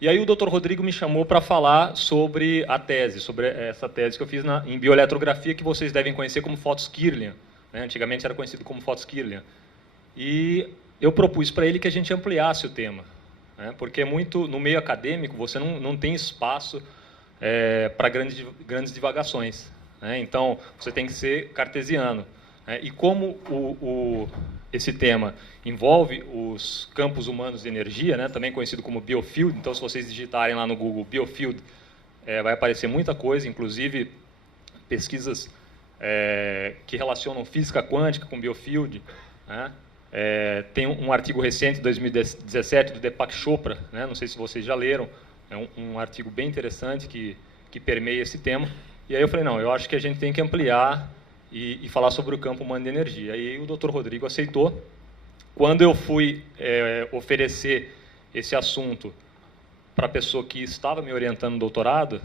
E aí o Dr. Rodrigo me chamou para falar sobre a tese, sobre essa tese que eu fiz em bioeletrografia, que vocês devem conhecer como fotos Kirlian, né? Antigamente era conhecido como fotos Kirlian. E eu propus para ele que a gente ampliasse o tema, né? Porque muito no meio acadêmico você não tem espaço para grandes divagações, né? Então você tem que ser cartesiano, né? E como esse tema envolve os campos humanos de energia, né, também conhecido como biofield, então se vocês digitarem lá no Google biofield, vai aparecer muita coisa, inclusive pesquisas que relacionam física quântica com biofield, né? Tem um artigo recente, de 2017, do Deepak Chopra, né, não sei se vocês já leram, é um artigo bem interessante que permeia esse tema, e aí eu falei, não, eu acho que a gente tem que ampliar e falar sobre o campo humano de energia. Aí o Dr. Rodrigo aceitou. Quando eu fui oferecer esse assunto para a pessoa que estava me orientando no doutorado,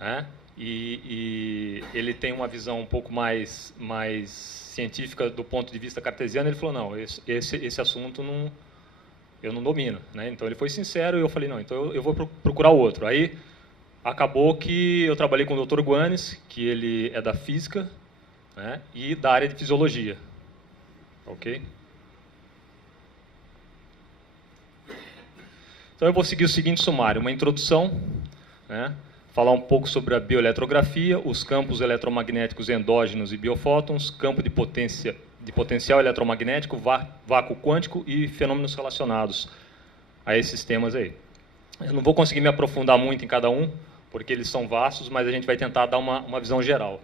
né, e ele tem uma visão um pouco mais científica do ponto de vista cartesiano, ele falou, não, esse assunto eu não domino, né? Então ele foi sincero e eu falei, não, então eu vou procurar outro. Aí acabou que eu trabalhei com o Dr. Guanes, que ele é da física, né, e da área de fisiologia. Ok? Então eu vou seguir o seguinte sumário, uma introdução, né, falar um pouco sobre a bioeletrografia, os campos eletromagnéticos endógenos e biofótons, campo de potencial eletromagnético, vácuo quântico e fenômenos relacionados a esses temas aí. Eu não vou conseguir me aprofundar muito em cada um, porque eles são vastos, mas a gente vai tentar dar uma visão geral.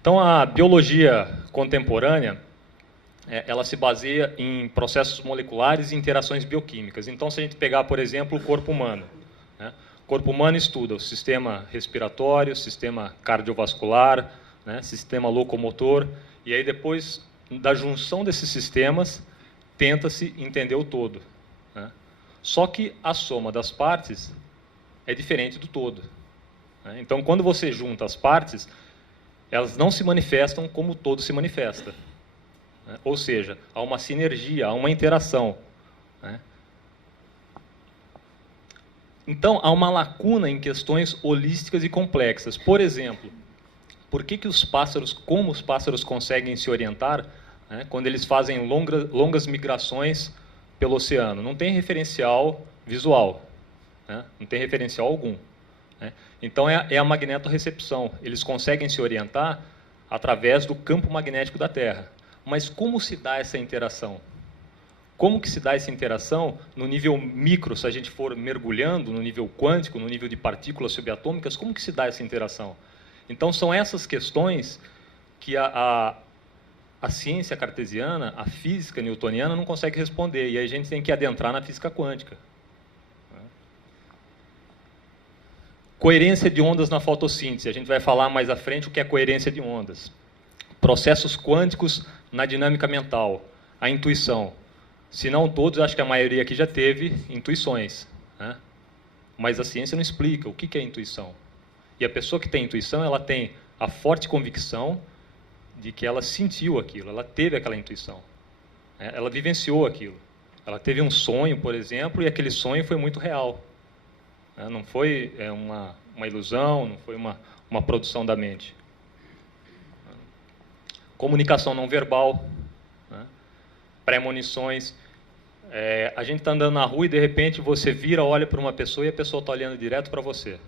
Então, a biologia contemporânea, ela se baseia em processos moleculares e interações bioquímicas. Então, se a gente pegar, por exemplo, o corpo humano, né? O corpo humano estuda o sistema respiratório, sistema cardiovascular, né? Sistema locomotor, e aí depois da junção desses sistemas, tenta-se entender o todo, né? Só que a soma das partes é diferente do todo, né? Então, quando você junta as partes, elas não se manifestam como o todo se manifesta, né? Ou seja, há uma sinergia, há uma interação, né? Então, há uma lacuna em questões holísticas e complexas. Por exemplo, por que os pássaros, como os pássaros conseguem se orientar, né, quando eles fazem longas migrações pelo oceano? Não tem referencial visual, né? Não tem referencial algum, né? Então, é a magnetorrecepção. Eles conseguem se orientar através do campo magnético da Terra. Mas como se dá essa interação? Como que se dá essa interação no nível micro, se a gente for mergulhando, no nível quântico, no nível de partículas subatômicas, como que se dá essa interação? Então, são essas questões que a ciência cartesiana, a física newtoniana, não consegue responder, e aí a gente tem que adentrar na física quântica. Coerência de ondas na fotossíntese. A gente vai falar mais à frente o que é coerência de ondas. Processos quânticos na dinâmica mental. A intuição. Se não todos, acho que a maioria aqui já teve intuições, né? Mas a ciência não explica o que é intuição. E a pessoa que tem intuição, ela tem a forte convicção de que ela sentiu aquilo, ela teve aquela intuição, né? Ela vivenciou aquilo. Ela teve um sonho, por exemplo, e aquele sonho foi muito real. Não foi uma ilusão, não foi uma produção da mente. Comunicação não verbal, né? Premonições. A gente está andando na rua e, de repente, você vira, olha para uma pessoa e a pessoa está olhando direto para você.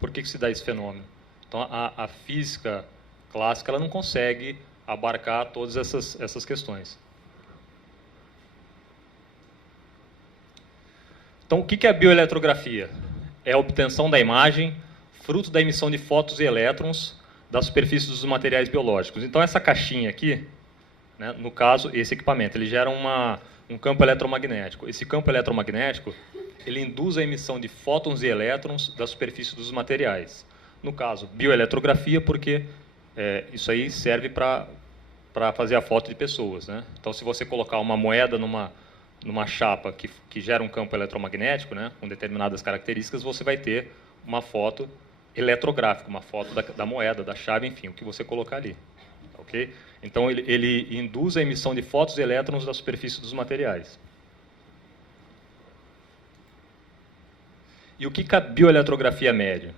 Por que se dá esse fenômeno? Então, a física clássica ela não consegue abarcar todas essas questões. Então, o que é a bioeletrografia? É a obtenção da imagem, fruto da emissão de fótons e elétrons da superfície dos materiais biológicos. Então, essa caixinha aqui, né, no caso, esse equipamento, ele gera um campo eletromagnético. Esse campo eletromagnético, ele induz a emissão de fótons e elétrons da superfície dos materiais. No caso, bioeletrografia, porque isso aí serve para fazer a foto de pessoas, né? Então, se você colocar uma moeda numa chapa que gera um campo eletromagnético, né, com determinadas características, você vai ter uma foto eletrográfica, uma foto da moeda, da chave, enfim, o que você colocar ali. Ok? Então, ele induz a emissão de fótons e elétrons da superfície dos materiais. E o que a bioeletrografia mede?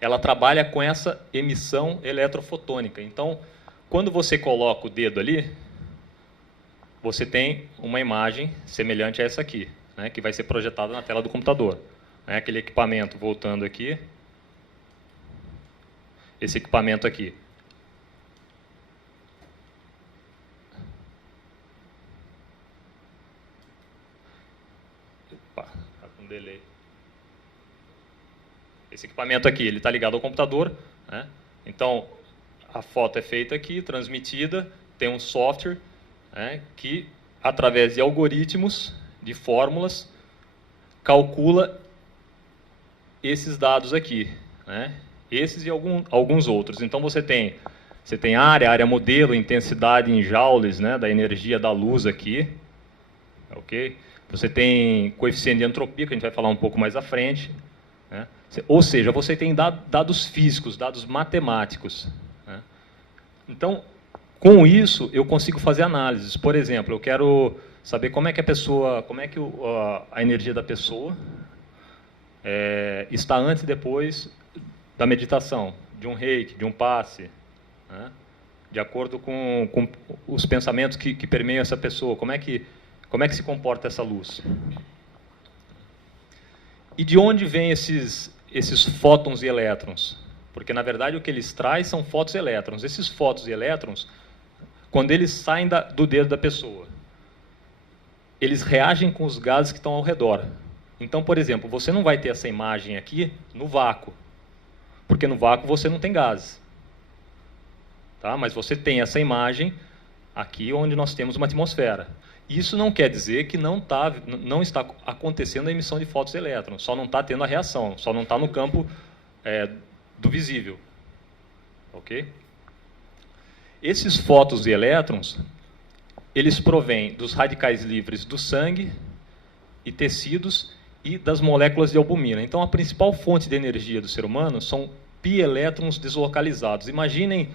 Ela trabalha com essa emissão eletrofotônica. Então, quando você coloca o dedo ali, você tem uma imagem semelhante a essa aqui, né, que vai ser projetada na tela do computador. Aquele equipamento, voltando aqui, esse equipamento aqui. Opa, está com delay. Esse equipamento aqui, ele está ligado ao computador, né? Então, a foto é feita aqui, transmitida, tem um software, né, que, através de algoritmos, de fórmulas, calcula esses dados aqui, né? Esses e alguns outros. Então, você tem área modelo, intensidade em joules, né, da energia da luz aqui, ok? Você tem coeficiente de entropia, que a gente vai falar um pouco mais à frente, né? Ou seja, você tem dados físicos, dados matemáticos, né? Então, com isso, eu consigo fazer análises. Por exemplo, eu quero saber como é que a energia da pessoa está antes e depois da meditação, de um reiki, de um passe, né? De acordo com os pensamentos que permeiam essa pessoa, como é que se comporta essa luz. E de onde vêm esses fótons e elétrons? Porque, na verdade, o que eles trazem são fótons e elétrons. Esses fótons e elétrons, quando eles saem do dedo da pessoa, eles reagem com os gases que estão ao redor. Então, por exemplo, você não vai ter essa imagem aqui no vácuo, porque no vácuo você não tem gases. Tá? Mas você tem essa imagem aqui onde nós temos uma atmosfera. Isso não quer dizer que não está acontecendo a emissão de fótons e elétrons, só não está tendo a reação, só não está no campo do visível. Ok? Esses fótons e elétrons, eles provêm dos radicais livres do sangue e tecidos e das moléculas de albumina. Então, a principal fonte de energia do ser humano são pielétrons deslocalizados. Imaginem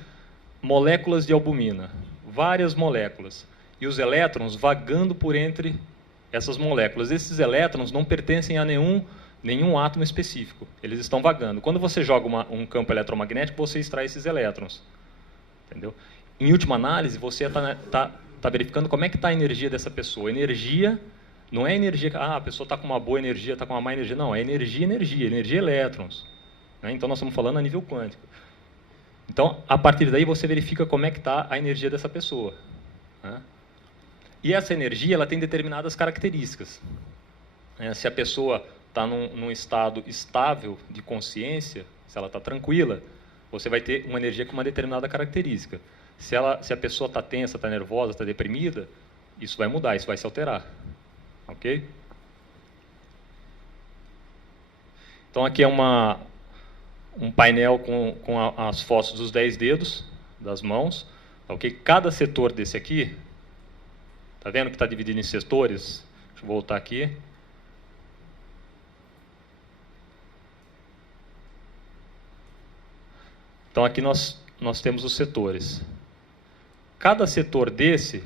moléculas de albumina, várias moléculas, e os elétrons vagando por entre essas moléculas. Esses elétrons não pertencem a nenhum átomo específico, eles estão vagando. Quando você joga um campo eletromagnético, você extrai esses elétrons. Entendeu? Em última análise, você está verificando como é que está a energia dessa pessoa. Energia não é energia, a pessoa está com uma boa energia, está com uma má energia. Não, é energia elétrons. Né? Então, nós estamos falando a nível quântico. Então, a partir daí, você verifica como é que está a energia dessa pessoa. Né? E essa energia ela tem determinadas características. Se a pessoa está num estado estável de consciência, se ela está tranquila, você vai ter uma energia com uma determinada característica. Se a pessoa está tensa, está nervosa, está deprimida, isso vai mudar, isso vai se alterar. Ok? Então, aqui é um painel com as fotos dos 10 dedos das mãos. Ok? Cada setor desse aqui, está vendo que está dividido em setores? Deixa eu voltar aqui. Então, aqui nós temos os setores. Cada setor desse,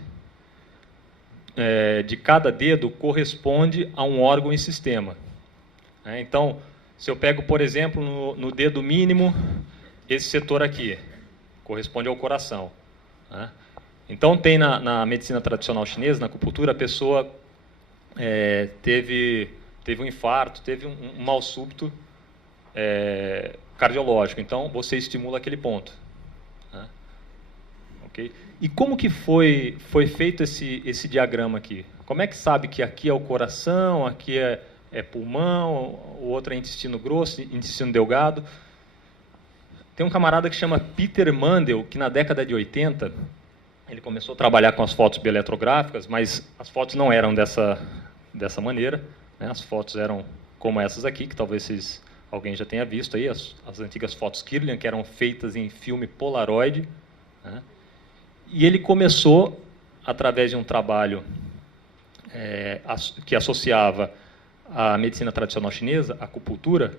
de cada dedo, corresponde a um órgão e sistema. Então, se eu pego, por exemplo, no dedo mínimo, esse setor aqui, corresponde ao coração. Então, tem na medicina tradicional chinesa, na acupuntura, a pessoa teve um infarto, teve um mal súbito cardiológico. Então, você estimula aquele ponto. Okay? E como que foi feito esse diagrama aqui? Como é que sabe que aqui é o coração, aqui é pulmão, o outro é intestino grosso, intestino delgado? Tem um camarada que chama Peter Mandel, que na década de 80, ele começou a trabalhar com as fotos bioeletrográficas, mas as fotos não eram dessa maneira, né? As fotos eram como essas aqui, que talvez alguém já tenha visto aí, as antigas fotos Kirlian, que eram feitas em filme Polaroid, né? E ele começou, através de um trabalho que associava a medicina tradicional chinesa, a acupuntura,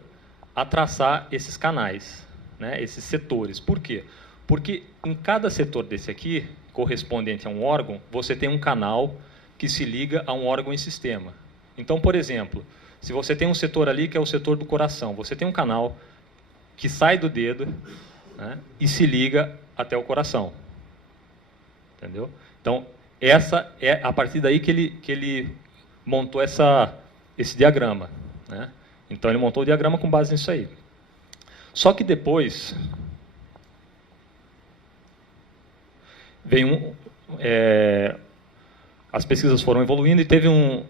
a traçar esses canais, né, esses setores. Por quê? Porque em cada setor desse aqui, correspondente a um órgão, você tem um canal que se liga a um órgão em sistema. Então, por exemplo, se você tem um setor ali que é o setor do coração, você tem um canal que sai do dedo, né, e se liga até o coração. Entendeu? Então, essa é a partir daí que ele montou esse diagrama. Né? Então, ele montou o diagrama com base nisso aí. Só que depois veio as pesquisas foram evoluindo e teve um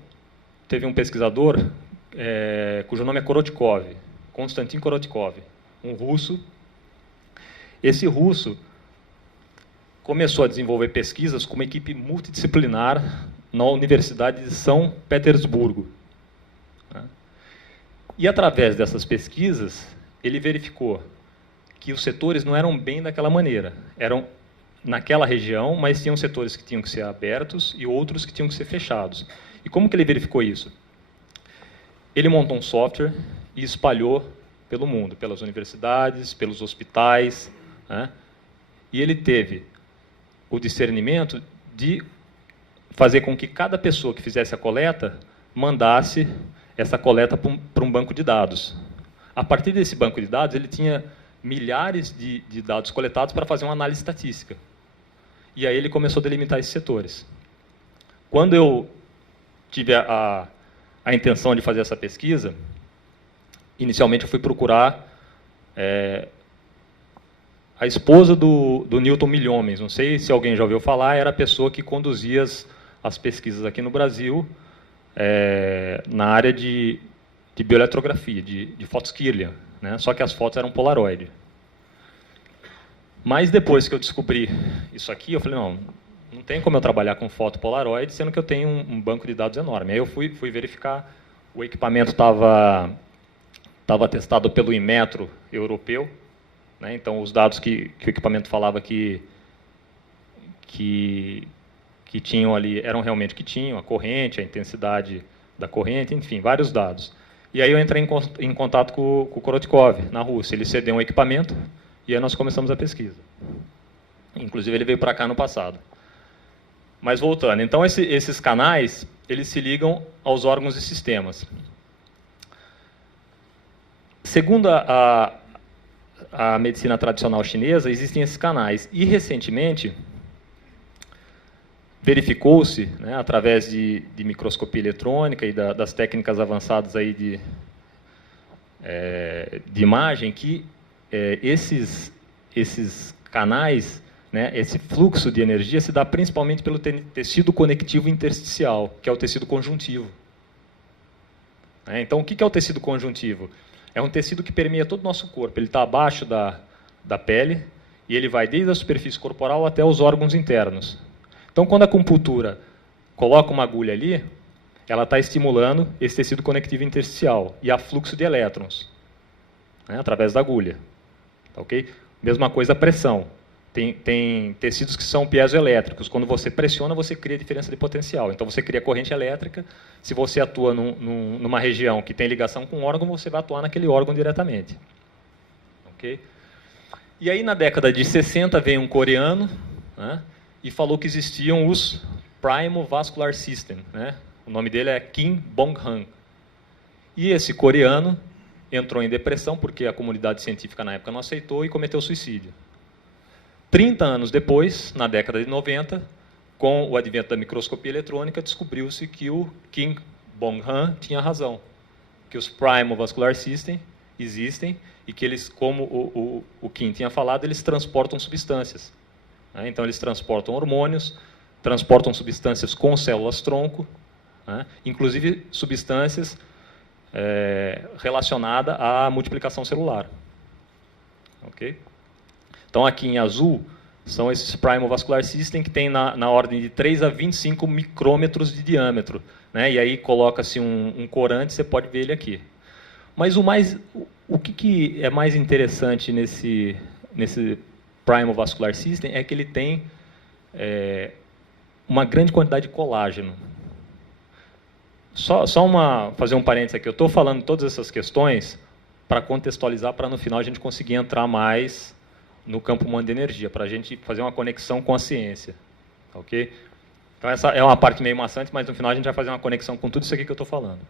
pesquisador cujo nome é Korotkov, Konstantin Korotkov, um russo. Esse russo começou a desenvolver pesquisas com uma equipe multidisciplinar na Universidade de São Petersburgo. E, através dessas pesquisas, ele verificou que os setores não eram bem daquela maneira. Eram naquela região, mas tinham setores que tinham que ser abertos e outros que tinham que ser fechados. E como que ele verificou isso? Ele montou um software e espalhou pelo mundo, pelas universidades, pelos hospitais, né? E ele teve o discernimento de fazer com que cada pessoa que fizesse a coleta mandasse essa coleta para um banco de dados. A partir desse banco de dados, ele tinha milhares de dados coletados para fazer uma análise estatística. E aí ele começou a delimitar esses setores. Quando eu tive a intenção de fazer essa pesquisa, inicialmente eu fui procurar a esposa do Newton Milhomens. Não sei se alguém já ouviu falar, era a pessoa que conduzia as pesquisas aqui no Brasil na área de bioeletrografia, de fotos Kirlian, né? Só que as fotos eram Polaroid. Mas depois que eu descobri isso aqui, eu falei, não tem como eu trabalhar com foto Polaroid, sendo que eu tenho um banco de dados enorme. Aí eu fui verificar, o equipamento estava testado pelo Inmetro europeu, né? Então os dados que o equipamento falava que tinham ali, eram realmente que tinham, a corrente, a intensidade da corrente, enfim, vários dados. E aí eu entrei em contato com o Korotkov, na Rússia. Ele cedeu um equipamento e aí nós começamos a pesquisa. Inclusive, ele veio para cá no passado. Mas voltando, então esses canais, eles se ligam aos órgãos e sistemas. Segundo a medicina tradicional chinesa, existem esses canais. E, recentemente, verificou-se, né, através de microscopia eletrônica e das técnicas avançadas aí de imagem, que esses canais, né, esse fluxo de energia se dá principalmente pelo tecido conectivo intersticial, que é o tecido conjuntivo. Então, o que é o tecido conjuntivo? É um tecido que permeia todo o nosso corpo. Ele está abaixo da pele e ele vai desde a superfície corporal até os órgãos internos. Então, quando a acupuntura coloca uma agulha ali, ela está estimulando esse tecido conectivo intersticial e há fluxo de elétrons, né, através da agulha. Okay? Mesma coisa a pressão. Tem tecidos que são piezoelétricos. Quando você pressiona, você cria diferença de potencial. Então, você cria corrente elétrica. Se você atua numa região que tem ligação com um órgão, você vai atuar naquele órgão diretamente. Okay? E aí, na década de 60, veio um coreano, né, e falou que existiam os Primal Vascular System. Né? O nome dele é Kim Bong-han. E esse coreano entrou em depressão, porque a comunidade científica na época não aceitou, e cometeu suicídio. 30 anos depois, na década de 90, com o advento da microscopia eletrônica, descobriu-se que o Kim Bong-han tinha razão, que os Primal Vascular System existem e que eles, como o Kim tinha falado, eles transportam substâncias. Né? Então, eles transportam hormônios, transportam substâncias com células-tronco, né? Inclusive substâncias relacionadas à multiplicação celular. Ok? Então, aqui em azul, são esses Primal Vascular System que tem na ordem de 3 a 25 micrômetros de diâmetro. Né? E aí coloca-se um corante, você pode ver ele aqui. Mas o que é mais interessante nesse Primal Vascular System é que ele tem uma grande quantidade de colágeno. Fazer um parênteses aqui. Eu estou falando todas essas questões para contextualizar, para no final a gente conseguir entrar mais no campo humano de energia, para a gente fazer uma conexão com a ciência. Ok? Então, essa é uma parte meio maçante, mas no final a gente vai fazer uma conexão com tudo isso aqui que eu estou falando.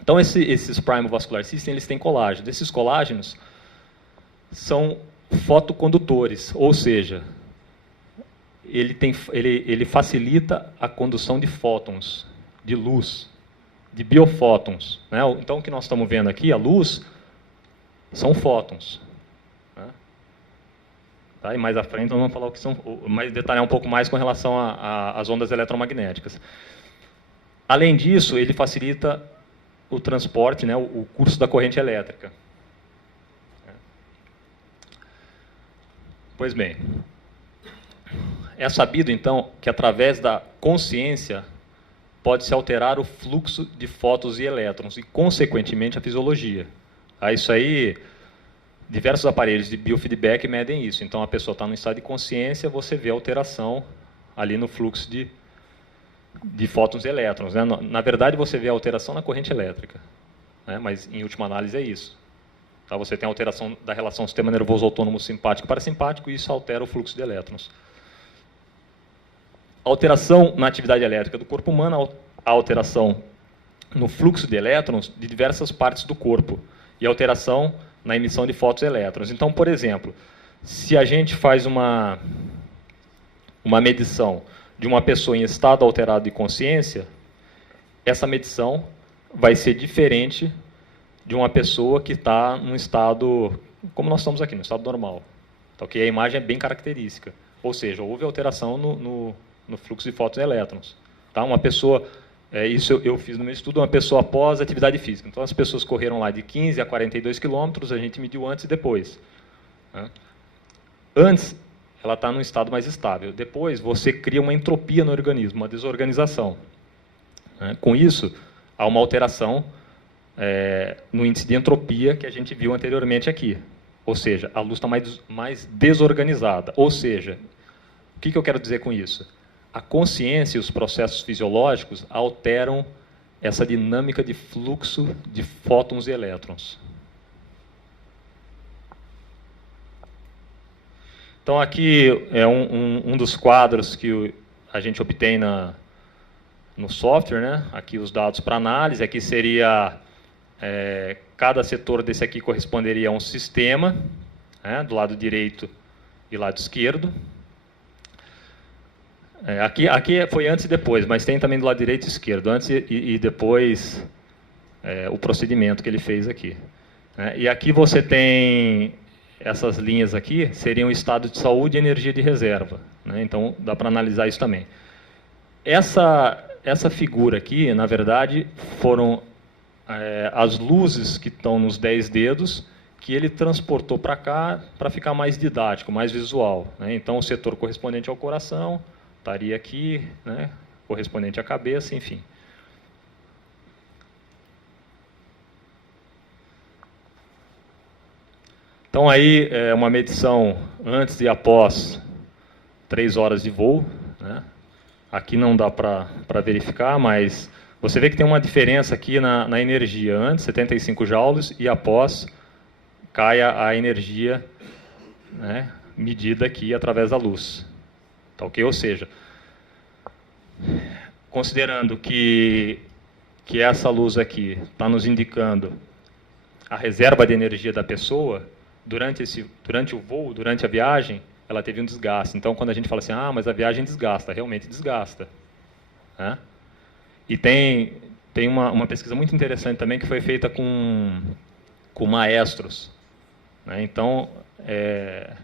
Então, esses Primal Vascular System, eles têm colágeno. Esses colágenos são fotocondutores, ou seja, ele facilita a condução de fótons, de luz, de biofótons. Né? Então, o que nós estamos vendo aqui, a luz, são fótons. Né? Tá? E mais à frente nós vamos falar o que são, mais detalhar um pouco mais com relação às ondas eletromagnéticas. Além disso, ele facilita o transporte, né, o curso da corrente elétrica. Pois bem, é sabido, então, que através da consciência pode-se alterar o fluxo de fótons e elétrons e, consequentemente, a fisiologia. Isso aí, diversos aparelhos de biofeedback medem isso. Então, a pessoa está no estado de consciência, você vê a alteração ali no fluxo de fótons e elétrons. Né? Na verdade, você vê a alteração na corrente elétrica, né? Mas, em última análise, é isso. Tá? Você tem a alteração da relação sistema nervoso autônomo simpático e parasimpático, e isso altera o fluxo de elétrons. A alteração na atividade elétrica do corpo humano, a alteração no fluxo de elétrons de diversas partes do corpo, e a alteração na emissão de fótons e elétrons. Então, por exemplo, se a gente faz uma medição de uma pessoa em estado alterado de consciência, essa medição vai ser diferente de uma pessoa que está num estado, como nós estamos aqui, no estado normal. Então, a imagem é bem característica. Ou seja, houve alteração no fluxo de fótons e elétrons. Tá? Uma pessoa, isso eu fiz no meu estudo, uma pessoa após atividade física. Então, as pessoas correram lá de 15 a 42 quilômetros, a gente mediu antes e depois. Né? Antes, ela está num estado mais estável. Depois, você cria uma entropia no organismo, uma desorganização. Né? Com isso, há uma alteração no índice de entropia que a gente viu anteriormente aqui. Ou seja, a luz está mais desorganizada. Ou seja, o que eu quero dizer com isso? A consciência e os processos fisiológicos alteram essa dinâmica de fluxo de fótons e elétrons. Então, aqui é um dos quadros que a gente obtém no software, né? Aqui os dados para análise. Aqui seria, cada setor desse aqui corresponderia a um sistema, né? Do lado direito e lado esquerdo. Aqui foi antes e depois, mas tem também do lado direito e esquerdo, antes e depois o procedimento que ele fez aqui. E aqui você tem essas linhas aqui, seriam o estado de saúde e energia de reserva. Né? Então, dá para analisar isso também. Essa figura aqui, na verdade, foram as luzes que estão nos 10 dedos, que ele transportou para cá para ficar mais didático, mais visual. Né? Então, o setor correspondente ao coração estaria aqui, né? Correspondente à cabeça, enfim. Então, aí, uma medição antes e após 3 horas de voo. Né? Aqui não dá para verificar, mas você vê que tem uma diferença aqui na energia. Antes, 75 joules, e após, cai a energia, né, medida aqui através da luz. Tá, ok? Ou seja, considerando que essa luz aqui está nos indicando a reserva de energia da pessoa, durante o voo, durante a viagem, ela teve um desgaste. Então, quando a gente fala assim, mas a viagem desgasta, realmente desgasta. Né? E tem uma pesquisa muito interessante também que foi feita com maestros. Né? Então, é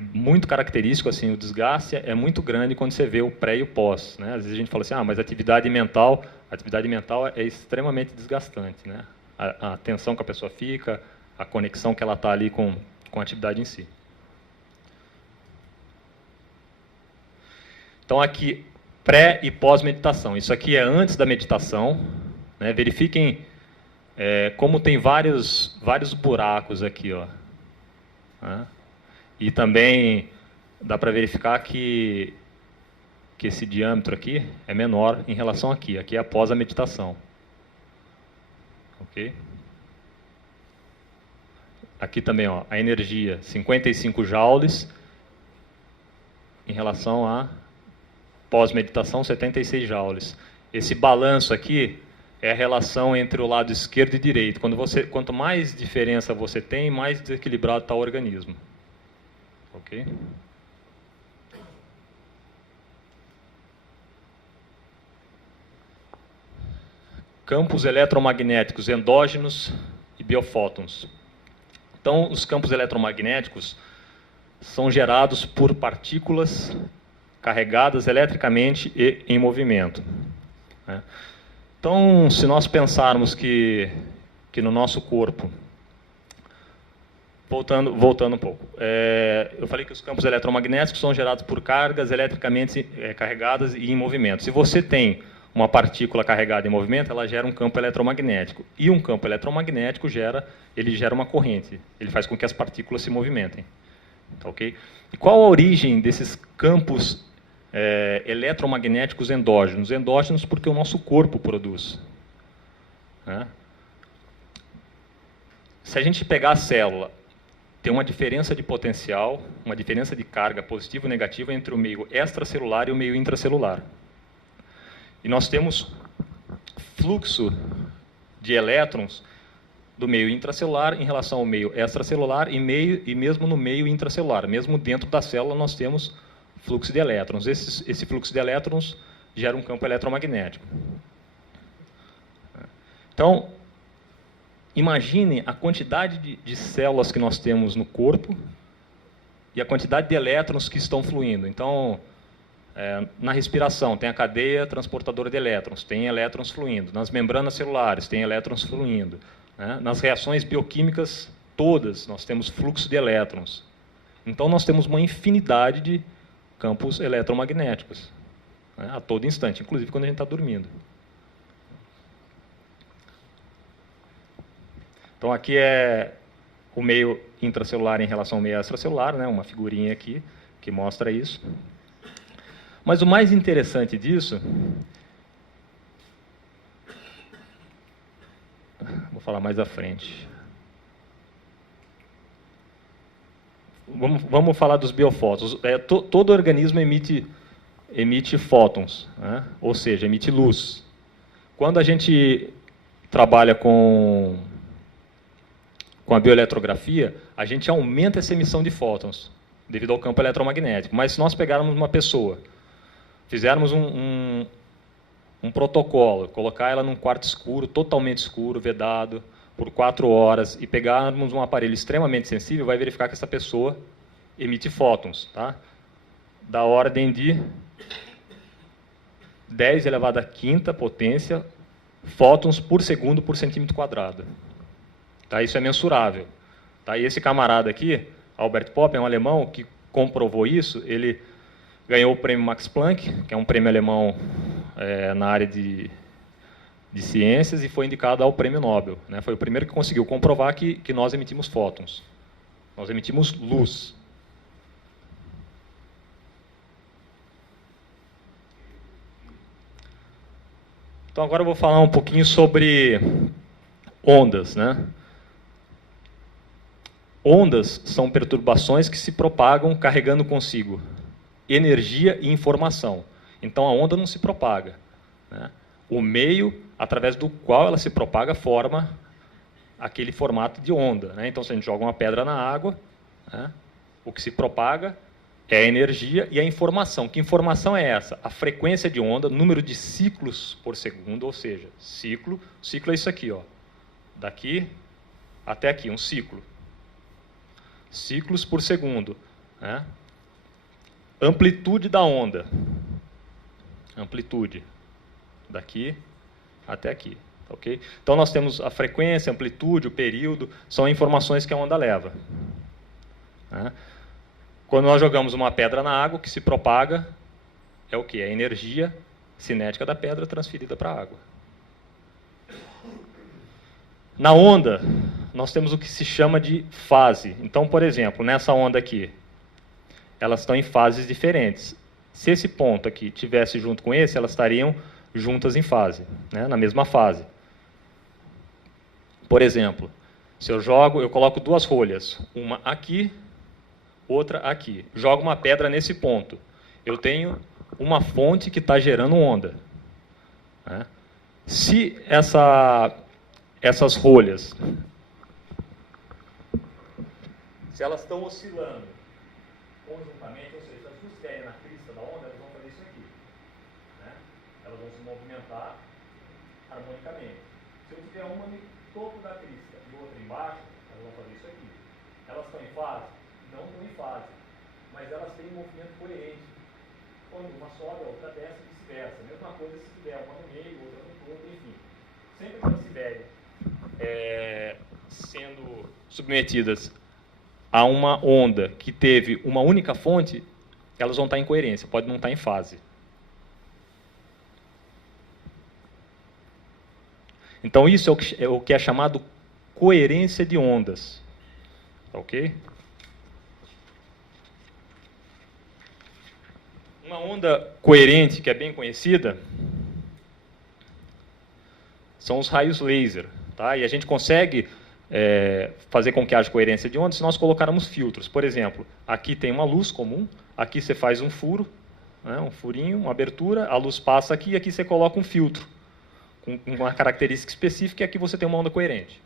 muito característico, assim, o desgaste é muito grande quando você vê o pré e o pós. Né? Às vezes a gente fala assim, mas a atividade mental é extremamente desgastante. Né? A tensão que a pessoa fica, a conexão que ela está ali com a atividade em si. Então, aqui, pré e pós-meditação. Isso aqui é antes da meditação. Né? Verifiquem como tem vários buracos aqui. Ó. Né? E também dá para verificar que esse diâmetro aqui é menor em relação aqui. Aqui é após a meditação. Ok? aqui também, ó, a energia, 55 joules, em relação a pós-meditação, 76 joules. Esse balanço aqui é a relação entre o lado esquerdo e direito. Quanto mais diferença você tem, mais desequilibrado está o organismo. Ok? Campos eletromagnéticos endógenos e biofótons. Então, os campos eletromagnéticos são gerados por partículas carregadas eletricamente e em movimento. Então, se nós pensarmos que no nosso corpo, voltando um pouco, eu falei que os campos eletromagnéticos são gerados por cargas eletricamente carregadas e em movimento. Se você tem uma partícula carregada em movimento, ela gera um campo eletromagnético. E um campo eletromagnético gera uma corrente. Ele faz com que as partículas se movimentem. Okay? E qual a origem desses campos eletromagnéticos endógenos? Endógenos porque o nosso corpo produz. Se a gente pegar a célula, tem uma diferença de potencial, uma diferença de carga positiva e negativa entre o meio extracelular e o meio intracelular. E nós temos fluxo de elétrons do meio intracelular em relação ao meio extracelular e mesmo no meio intracelular. Mesmo dentro da célula nós temos fluxo de elétrons. Esse fluxo de elétrons gera um campo eletromagnético. Então, imagine a quantidade de células que nós temos no corpo e a quantidade de elétrons que estão fluindo. Então, na respiração, tem a cadeia transportadora de elétrons, tem elétrons fluindo. Nas membranas celulares, tem elétrons fluindo. Nas reações bioquímicas todas, nós temos fluxo de elétrons. Então, nós temos uma infinidade de campos eletromagnéticos, a todo instante, inclusive quando a gente está dormindo. Então, aqui é o meio intracelular em relação ao meio extracelular, uma figurinha aqui que mostra isso. Mas o mais interessante disso, vou falar mais à frente. Vamos falar dos biofótons. Todo organismo emite fótons, ou seja, emite luz. Quando a gente trabalha com a bioeletrografia, a gente aumenta essa emissão de fótons, devido ao campo eletromagnético. Mas se nós pegarmos uma pessoa, fizermos um protocolo, colocar ela num quarto escuro, totalmente escuro, vedado, por 4 horas, e pegarmos um aparelho extremamente sensível, vai verificar que essa pessoa emite fótons, tá? Da ordem de 10 elevado à quinta potência fótons por segundo por centímetro quadrado. Tá? Isso é mensurável. Tá? E esse camarada aqui, Albert Popp, é um alemão que comprovou isso. Ele ganhou o prêmio Max Planck, que é um prêmio alemão na área de ciências, e foi indicado ao prêmio Nobel. Foi o primeiro que conseguiu comprovar que nós emitimos fótons. Nós emitimos luz. Então, agora eu vou falar um pouquinho sobre ondas. Ondas são perturbações que se propagam carregando consigo energia e informação. Então, a onda não se propaga. O meio através do qual ela se propaga forma aquele formato de onda. Então, se a gente joga uma pedra na água, o que se propaga é a energia e a informação. Que informação é essa? A frequência de onda, número de ciclos por segundo, ou seja, ciclo é isso aqui, ó, daqui até aqui, um ciclo. Ciclos por segundo. Amplitude da onda. Amplitude. Daqui até aqui. Okay? Então, nós temos a frequência, a amplitude, o período, são informações que a onda leva. Quando nós jogamos uma pedra na água, o que se propaga é o quê? É a energia cinética da pedra transferida para a água. Na onda, nós temos o que se chama de fase. Então, por exemplo, nessa onda aqui, elas estão em fases diferentes. Se esse ponto aqui tivesse junto com esse, elas estariam juntas em fase, na mesma fase. Por exemplo, Se eu jogo, eu coloco duas rolhas, uma aqui, outra aqui. Jogo uma pedra nesse ponto. Eu tenho uma fonte que está gerando onda. Né? Se essas rolhas, se elas estão oscilando conjuntamente, ou seja, se elas estiverem na crista da onda, elas vão fazer isso aqui. Né? Elas vão se movimentar harmonicamente. Se eu tiver uma no topo da crista e outra embaixo, elas vão fazer isso aqui. Elas estão em fase? Não estão em fase, mas elas têm um movimento coerente. Quando uma sobe, a outra desce e vice-versa. Mesma coisa se tiver uma no meio, outra no todo, enfim. Sempre que elas estiverem sendo submetidas a uma onda que teve uma única fonte, elas vão estar em coerência, pode não estar em fase. Então, isso é o que é chamado coerência de ondas. Ok? Uma onda coerente, que é bem conhecida, são os raios laser. Tá? E a gente consegue fazer com que haja coerência de ondas se nós colocarmos filtros. Por exemplo, aqui tem uma luz comum, aqui você faz um furo, né, um furinho, uma abertura, a luz passa aqui e aqui você coloca um filtro com uma característica específica e aqui você tem uma onda coerente.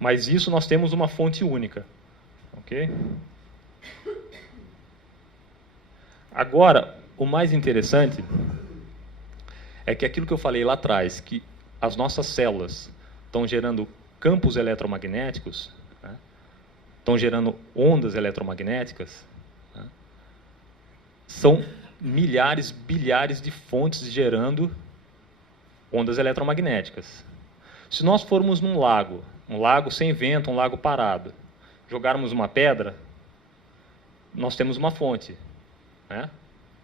Mas isso nós temos uma fonte única. Ok? Agora, o mais interessante é que aquilo que eu falei lá atrás, que as nossas células estão gerando campos eletromagnéticos, né, estão gerando ondas eletromagnéticas, né, são milhares, bilhares de fontes gerando ondas eletromagnéticas. Se nós formos num lago, um lago sem vento, um lago parado, jogarmos uma pedra, nós temos uma fonte. Né?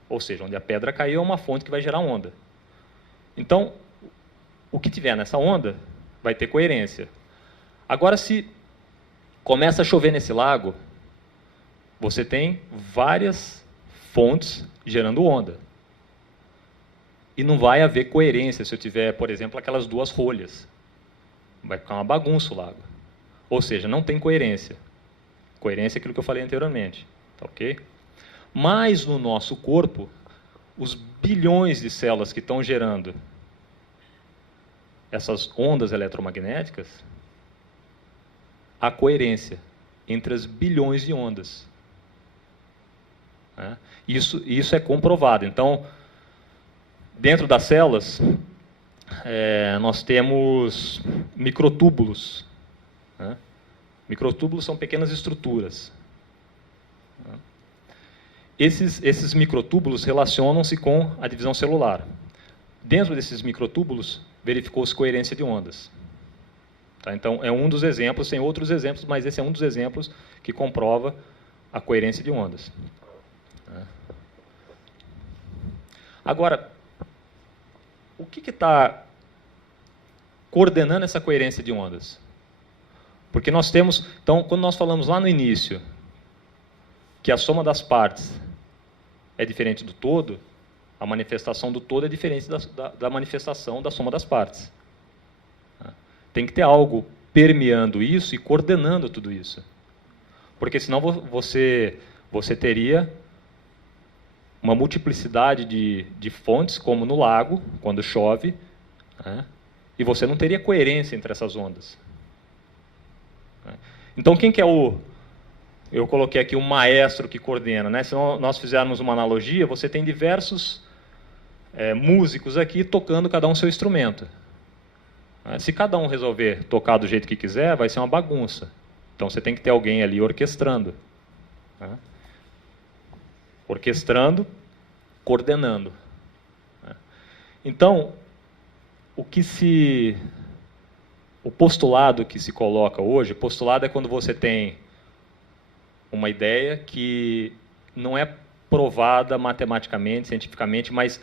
Ou seja, onde a pedra caiu é uma fonte que vai gerar onda. Então, o que tiver nessa onda vai ter coerência. Agora, se começa a chover nesse lago, você tem várias fontes gerando onda. E não vai haver coerência se eu tiver, por exemplo, aquelas duas rolhas. Vai ficar uma bagunça o lago. Ou seja, não tem coerência. Coerência é aquilo que eu falei anteriormente. Tá ok? Mas no nosso corpo, os bilhões de células que estão gerando essas ondas eletromagnéticas, há coerência entre as bilhões de ondas. Né? Isso é comprovado. Então, dentro das células, nós temos microtúbulos. Né? Microtúbulos são pequenas estruturas. Né? Esses microtúbulos relacionam-se com a divisão celular. Dentro desses microtúbulos, verificou-se coerência de ondas. Tá? Então, é um dos exemplos, tem outros exemplos, mas esse é um dos exemplos que comprova a coerência de ondas. Agora, o que está coordenando essa coerência de ondas? Porque nós temos, então, quando nós falamos lá no início, que a soma das partes é diferente do todo, a manifestação do todo é diferente da manifestação da soma das partes. Tem que ter algo permeando isso e coordenando tudo isso. Porque senão você teria uma multiplicidade de fontes, como no lago, quando chove, né? E você não teria coerência entre essas ondas. Então, quem que é o... Eu coloquei aqui o maestro que coordena. Né? Se nós fizermos uma analogia, você tem diversos músicos aqui tocando cada um seu instrumento. Se cada um resolver tocar do jeito que quiser, vai ser uma bagunça. Então, você tem que ter alguém ali orquestrando. Né? Orquestrando, coordenando. Né? Então, o postulado que se coloca hoje, postulado é quando você tem uma ideia que não é provada matematicamente, cientificamente, mas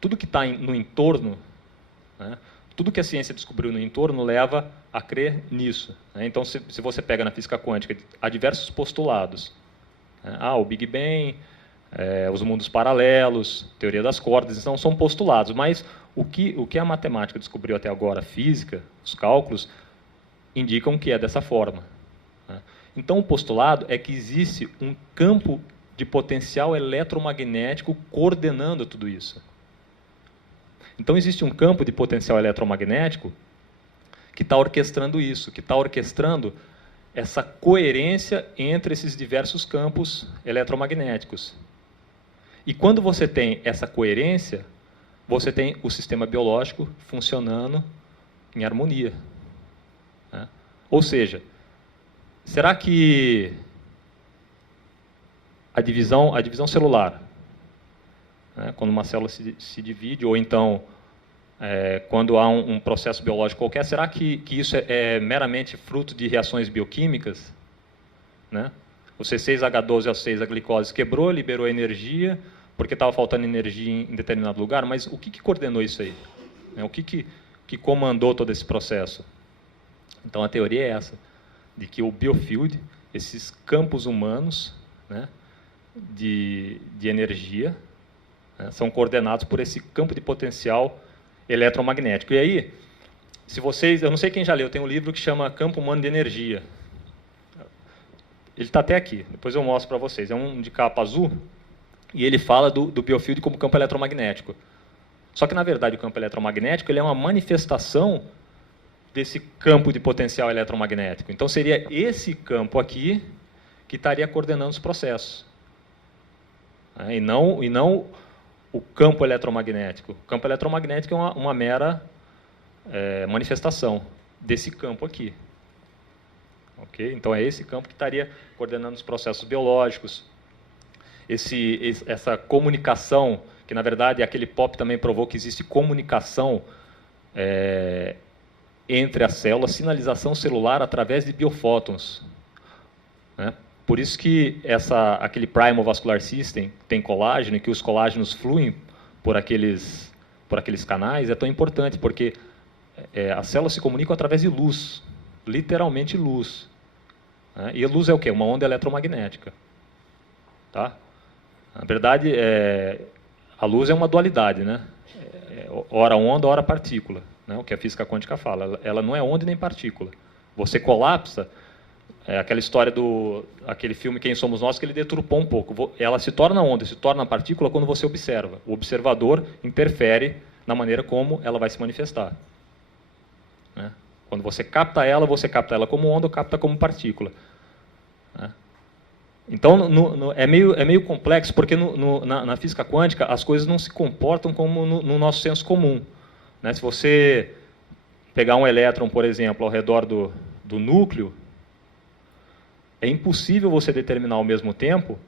tudo que está no entorno, né, tudo que a ciência descobriu no entorno leva a crer nisso. Né? Então, se você pega na física quântica, há diversos postulados. Né? O Big Bang, os mundos paralelos, teoria das cordas, então são postulados, mas O que a matemática descobriu até agora, a física, os cálculos, indicam que é dessa forma. Né? Então, o postulado é que existe um campo de potencial eletromagnético coordenando tudo isso. Então, existe um campo de potencial eletromagnético que está orquestrando isso, que está orquestrando essa coerência entre esses diversos campos eletromagnéticos. E quando você tem essa coerência, você tem o sistema biológico funcionando em harmonia. Né? Ou seja, será que a divisão celular, né, quando uma célula se divide, ou então quando há um processo biológico qualquer, será que isso é meramente fruto de reações bioquímicas? Né? O C6H12O6, a glicose, quebrou, liberou energia, porque estava faltando energia em determinado lugar, mas o que coordenou isso aí? O que comandou todo esse processo? Então, a teoria é essa, de que o biofield, esses campos humanos, né, de energia, né, são coordenados por esse campo de potencial eletromagnético. E aí, se vocês, eu não sei quem já leu, tem um livro que chama Campo Humano de Energia. Ele está até aqui, depois eu mostro para vocês. É um de capa azul, e ele fala do biofield como campo eletromagnético. Só que, na verdade, o campo eletromagnético ele é uma manifestação desse campo de potencial eletromagnético. Então, seria esse campo aqui que estaria coordenando os processos. E não o campo eletromagnético. O campo eletromagnético é uma mera manifestação desse campo aqui. Okay? Então, é esse campo que estaria coordenando os processos biológicos. Essa comunicação, que, na verdade, aquele POP também provou que existe comunicação entre as células, sinalização celular através de biofótons. Né? Por isso que aquele Primal Vascular System tem colágeno, e que os colágenos fluem por aqueles canais, é tão importante, porque as células se comunicam através de luz, literalmente luz. Né? E a luz é o quê? Uma onda eletromagnética. Tá? Na verdade, a luz é uma dualidade, né? Ora onda, ora partícula, né? O que a física quântica fala. Ela não é onda nem partícula. Você colapsa, aquela história aquele filme Quem Somos Nós, que ele deturpou um pouco. Ela se torna onda, se torna partícula quando você observa. O observador interfere na maneira como ela vai se manifestar. Né? Quando você capta ela como onda ou capta como partícula. Né? Então, é meio complexo, porque na física quântica as coisas não se comportam como no nosso senso comum. Né? Se você pegar um elétron, por exemplo, ao redor do núcleo, é impossível você determinar ao mesmo tempo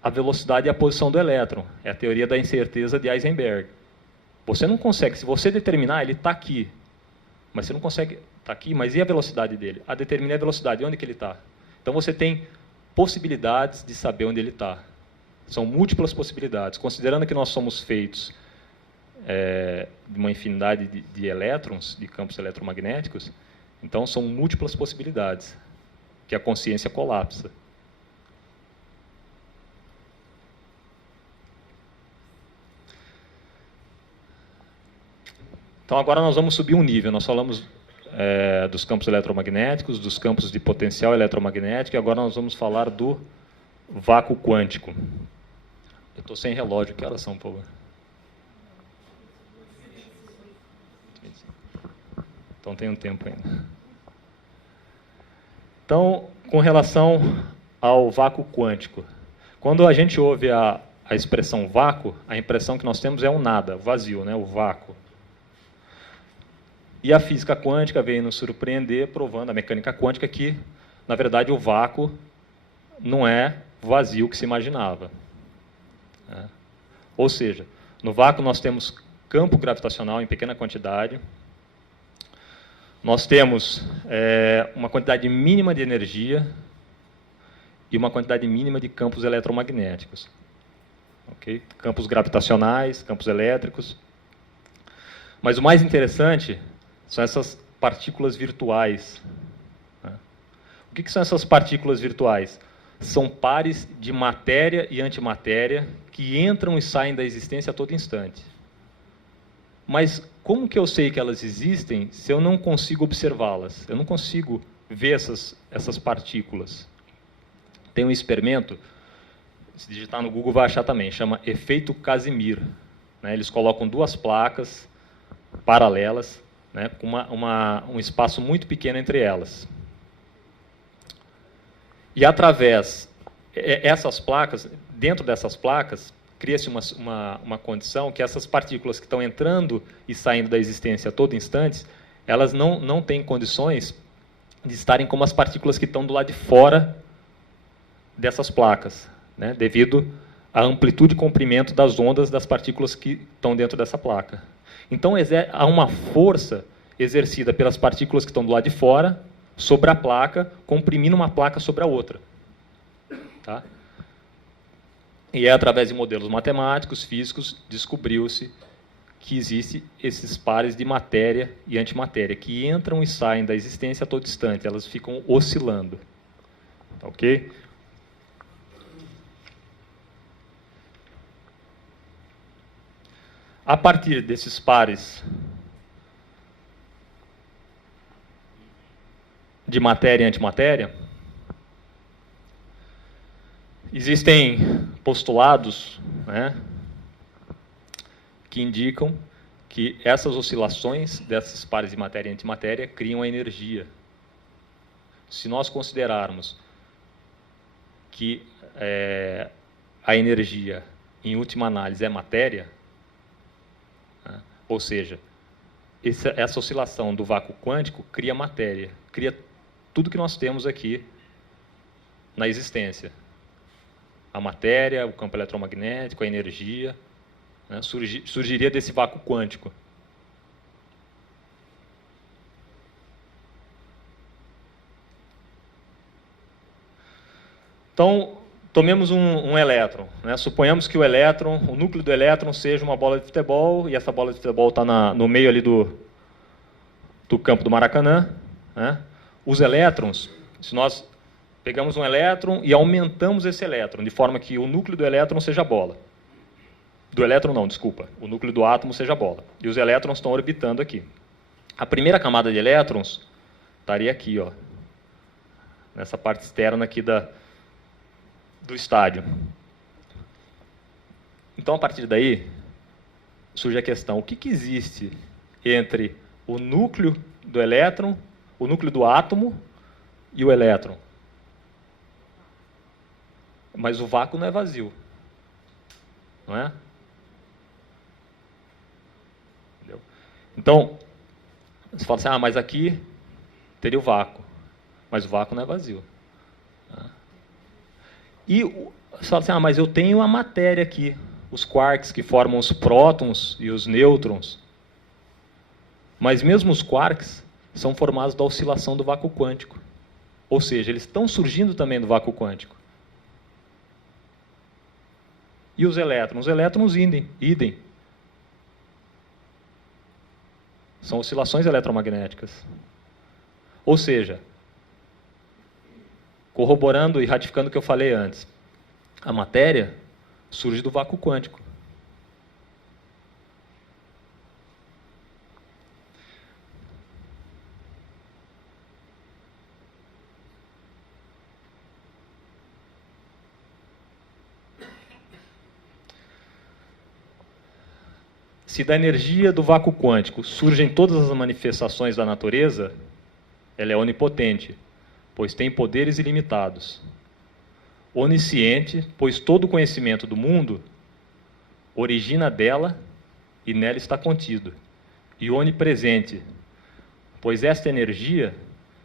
a velocidade e a posição do elétron. É a teoria da incerteza de Heisenberg. Você não consegue, se você determinar, ele está aqui, mas você não consegue, está aqui, mas e a velocidade dele? Determine a velocidade, onde que ele está? Então você tem possibilidades de saber onde ele está. São múltiplas possibilidades. Considerando que nós somos feitos de uma infinidade de elétrons, de campos eletromagnéticos, então são múltiplas possibilidades que a consciência colapsa. Então, agora nós vamos subir um nível. Nós falamos dos campos eletromagnéticos, dos campos de potencial eletromagnético, e agora nós vamos falar do vácuo quântico. Eu estou sem relógio. Que horas são, por favor? Então, tem um tempo ainda. Então, com relação ao vácuo quântico, quando a gente ouve a expressão vácuo, a impressão que nós temos é um nada, vazio, né? O vácuo. E a física quântica veio nos surpreender, provando, a mecânica quântica, que, na verdade, o vácuo não é vazio que se imaginava. Ou seja, no vácuo nós temos campo gravitacional em pequena quantidade, nós temos uma quantidade mínima de energia e uma quantidade mínima de campos eletromagnéticos. Okay? Campos gravitacionais, campos elétricos. Mas o mais interessante são essas partículas virtuais. O que são essas partículas virtuais? São pares de matéria e antimatéria que entram e saem da existência a todo instante. Mas como que eu sei que elas existem se eu não consigo observá-las? Eu não consigo ver essas partículas. Tem um experimento, se digitar no Google vai achar também, chama efeito Casimir. Né? Eles colocam duas placas paralelas, né, com um espaço muito pequeno entre elas. E através essas placas, dentro dessas placas, cria-se uma condição que essas partículas que estão entrando e saindo da existência a todo instante, elas não têm condições de estarem como as partículas que estão do lado de fora dessas placas, né, devido à amplitude e comprimento das ondas das partículas que estão dentro dessa placa. Então, há uma força exercida pelas partículas que estão do lado de fora sobre a placa, comprimindo uma placa sobre a outra. Tá? E através de modelos matemáticos, físicos, descobriu-se que existem esses pares de matéria e antimatéria, que entram e saem da existência a todo instante, elas ficam oscilando. Ok? A partir desses pares de matéria e antimatéria, existem postulados, né, que indicam que essas oscilações desses pares de matéria e antimatéria criam a energia. Se nós considerarmos que a energia, em última análise, é matéria, né, ou seja, essa oscilação do vácuo quântico cria matéria, cria tudo que nós temos aqui na existência. A matéria, o campo eletromagnético, a energia, né, surgiria desse vácuo quântico. Então, tomemos um elétron. Né? Suponhamos que o núcleo do elétron seja uma bola de futebol, e essa bola de futebol está no meio ali do campo do Maracanã. Né? Os elétrons, se nós pegamos um elétron e aumentamos esse elétron, de forma que o núcleo do elétron seja a bola. Do elétron não, desculpa. O núcleo do átomo seja a bola. E os elétrons estão orbitando aqui. A primeira camada de elétrons estaria aqui, ó, nessa parte externa aqui do estádio. Então, a partir daí, surge a questão, o que existe entre o núcleo do elétron, o núcleo do átomo e o elétron? Mas o vácuo não é vazio, não é? Entendeu? Então, você fala assim, mas aqui teria o vácuo, mas o vácuo não é vazio. E você fala assim, mas eu tenho a matéria aqui, os quarks que formam os prótons e os nêutrons. Mas mesmo os quarks são formados da oscilação do vácuo quântico. Ou seja, eles estão surgindo também do vácuo quântico. E os elétrons? Os elétrons idem. São oscilações eletromagnéticas. Ou seja, corroborando e ratificando o que eu falei antes, a matéria surge do vácuo quântico. Se da energia do vácuo quântico surgem todas as manifestações da natureza, ela é onipotente, pois tem poderes ilimitados. Onisciente, pois todo o conhecimento do mundo origina dela e nela está contido. E onipresente, pois esta energia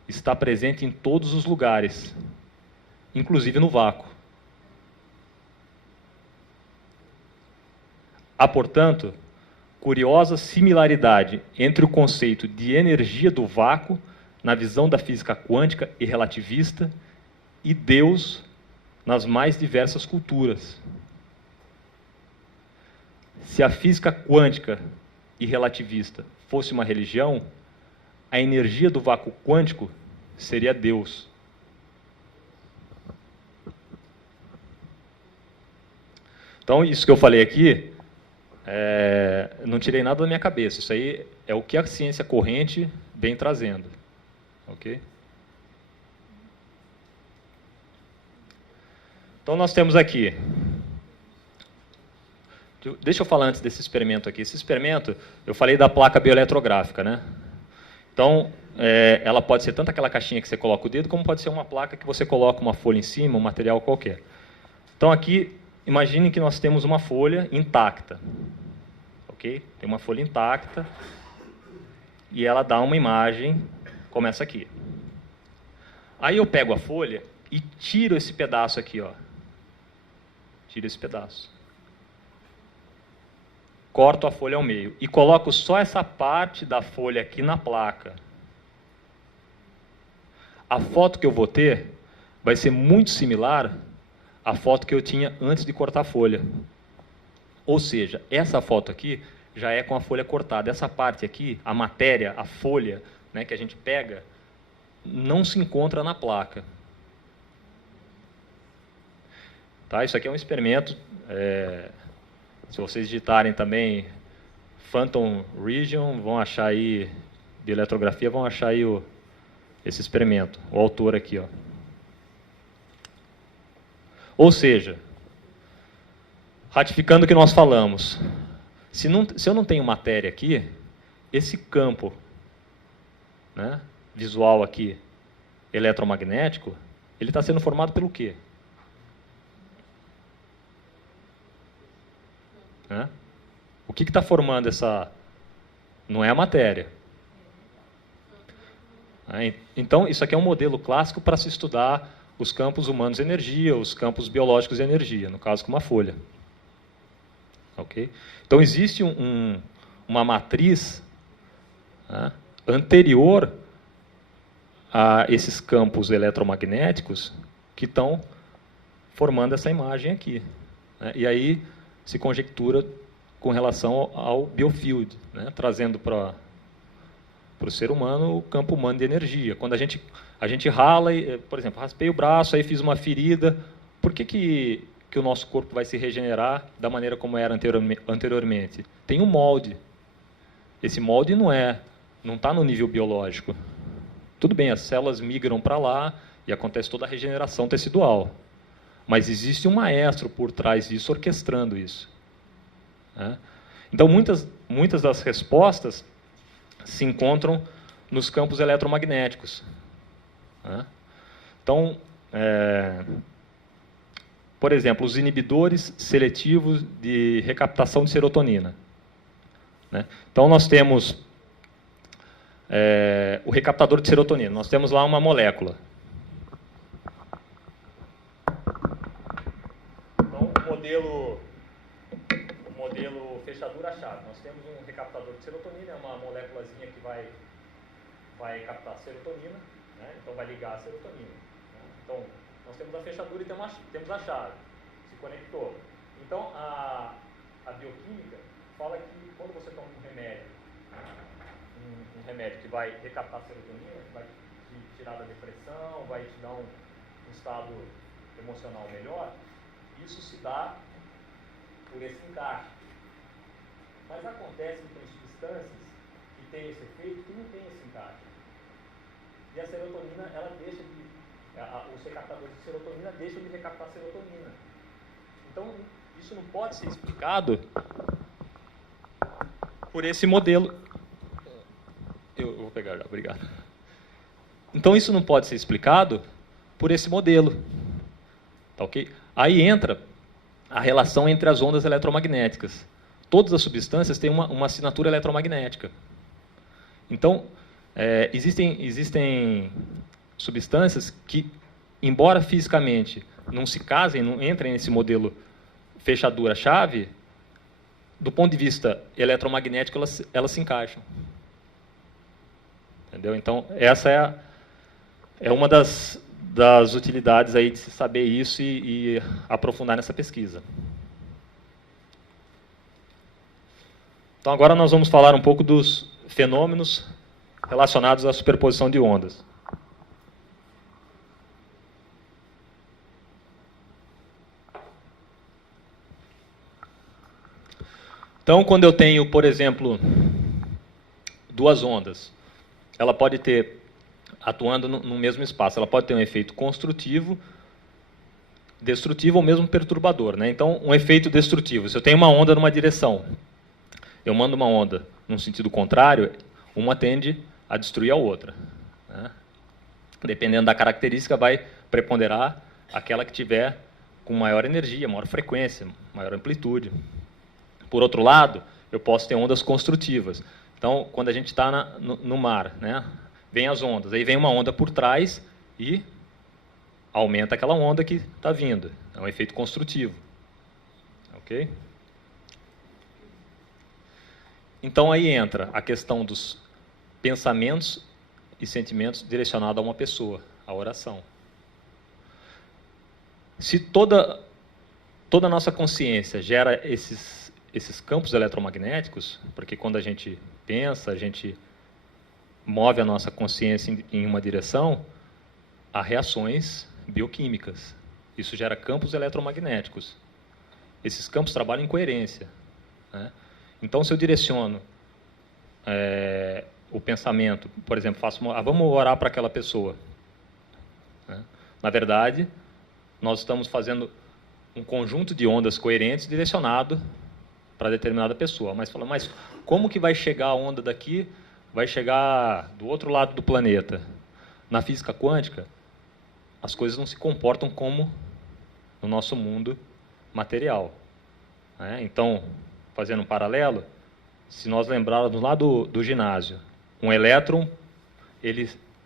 está presente em todos os lugares, inclusive no vácuo. Há, portanto, curiosa similaridade entre o conceito de energia do vácuo na visão da física quântica e relativista e Deus nas mais diversas culturas. Se a física quântica e relativista fosse uma religião, a energia do vácuo quântico seria Deus. Então, isso que eu falei aqui não tirei nada da minha cabeça. Isso aí é o que a ciência corrente vem trazendo. Ok? Então, nós temos aqui... Deixa eu falar antes desse experimento aqui. Esse experimento, eu falei da placa bioeletrográfica, né? Então, ela pode ser tanto aquela caixinha que você coloca o dedo, como pode ser uma placa que você coloca uma folha em cima, um material qualquer. Então, aqui, imagine que nós temos uma folha intacta. Ok? Tem uma folha intacta e ela dá uma imagem como essa aqui. Aí eu pego a folha e tiro esse pedaço aqui, ó. Tiro esse pedaço. Corto a folha ao meio e coloco só essa parte da folha aqui na placa. A foto que eu vou ter vai ser muito similar à foto que eu tinha antes de cortar a folha. Ou seja, essa foto aqui já é com a folha cortada. Essa parte aqui, a matéria, a folha, né, que a gente pega, não se encontra na placa. Tá? Isso aqui é um experimento. Se vocês digitarem também Phantom Region, vão achar aí, de eletrografia, vão achar aí esse experimento, o autor aqui. Ó. Ou seja, ratificando o que nós falamos, se eu não tenho matéria aqui, esse campo, né, visual aqui, eletromagnético, ele está sendo formado pelo quê? Né? O que está formando essa... Não é a matéria. Então, isso aqui é um modelo clássico para se estudar os campos humanos de energia, os campos biológicos de energia, no caso com uma folha. Okay? Então, existe uma matriz, né, anterior a esses campos eletromagnéticos que estão formando essa imagem aqui. Né? E aí se conjectura com relação ao biofield, né? Trazendo para o ser humano o campo humano de energia. Quando a gente rala, por exemplo, raspei o braço, aí fiz uma ferida, por que o nosso corpo vai se regenerar da maneira como era anteriormente? Tem um molde. Esse molde não está no nível biológico. Tudo bem, as células migram para lá e acontece toda a regeneração tecidual. Mas existe um maestro por trás disso, orquestrando isso. Né? Então, muitas das respostas se encontram nos campos eletromagnéticos. Né? Então, por exemplo, os inibidores seletivos de recaptação de serotonina. Né? Então, nós temos o recaptador de serotonina. Nós temos lá uma molécula. Então, o modelo fechadura-chave. Nós temos um recaptador de serotonina, é uma moléculazinha que vai captar serotonina, né? Então vai ligar a serotonina. Né? Então, nós temos a fechadura e temos a chave. Se conectou. Então, a bioquímica fala que quando você toma um remédio que vai recaptar serotonina, que vai te tirar da depressão, vai te dar um estado emocional melhor, isso se dá por esse encaixe. Mas acontece que tem substâncias que têm esse efeito que não tem esse encaixe. E a serotonina, ela deixa os recaptadores de serotonina deixam de recaptar serotonina. Então, isso não pode ser explicado por esse modelo. Eu vou pegar já, obrigado. Então, isso não pode ser explicado por esse modelo. Tá ok? Aí entra a relação entre as ondas eletromagnéticas. Todas as substâncias têm uma assinatura eletromagnética. Então, existem substâncias que, embora fisicamente não se casem, não entrem nesse modelo fechadura-chave, do ponto de vista eletromagnético, elas se encaixam. Entendeu? Então, essa é uma das utilidades aí de se saber isso e aprofundar nessa pesquisa. Então, agora nós vamos falar um pouco dos fenômenos relacionados à superposição de ondas. Então, quando eu tenho, por exemplo, duas ondas, ela pode ter, atuando no mesmo espaço, ela pode ter um efeito construtivo, destrutivo ou mesmo perturbador, né? Então, um efeito destrutivo, se eu tenho uma onda numa direção, eu mando uma onda num sentido contrário, uma tende a destruir a outra, né? Dependendo da característica, vai preponderar aquela que tiver com maior energia, maior frequência, maior amplitude. Por outro lado, eu posso ter ondas construtivas. Então, quando a gente está no mar, né, vem as ondas, aí vem uma onda por trás e aumenta aquela onda que está vindo. É um efeito construtivo. Ok? Então, aí entra a questão dos pensamentos e sentimentos direcionados a uma pessoa, a oração. Se toda a nossa consciência gera esses campos eletromagnéticos, porque quando a gente pensa, a gente move a nossa consciência em uma direção, há reações bioquímicas. Isso gera campos eletromagnéticos. Esses campos trabalham em coerência, né? Então, se eu direciono o pensamento, por exemplo, vamos orar para aquela pessoa, né? Na verdade, nós estamos fazendo um conjunto de ondas coerentes direcionado para determinada pessoa. Mas como que vai chegar a onda daqui, vai chegar do outro lado do planeta? Na física quântica, as coisas não se comportam como no nosso mundo material, né? Então, fazendo um paralelo, se nós lembrarmos lá do ginásio, um elétron,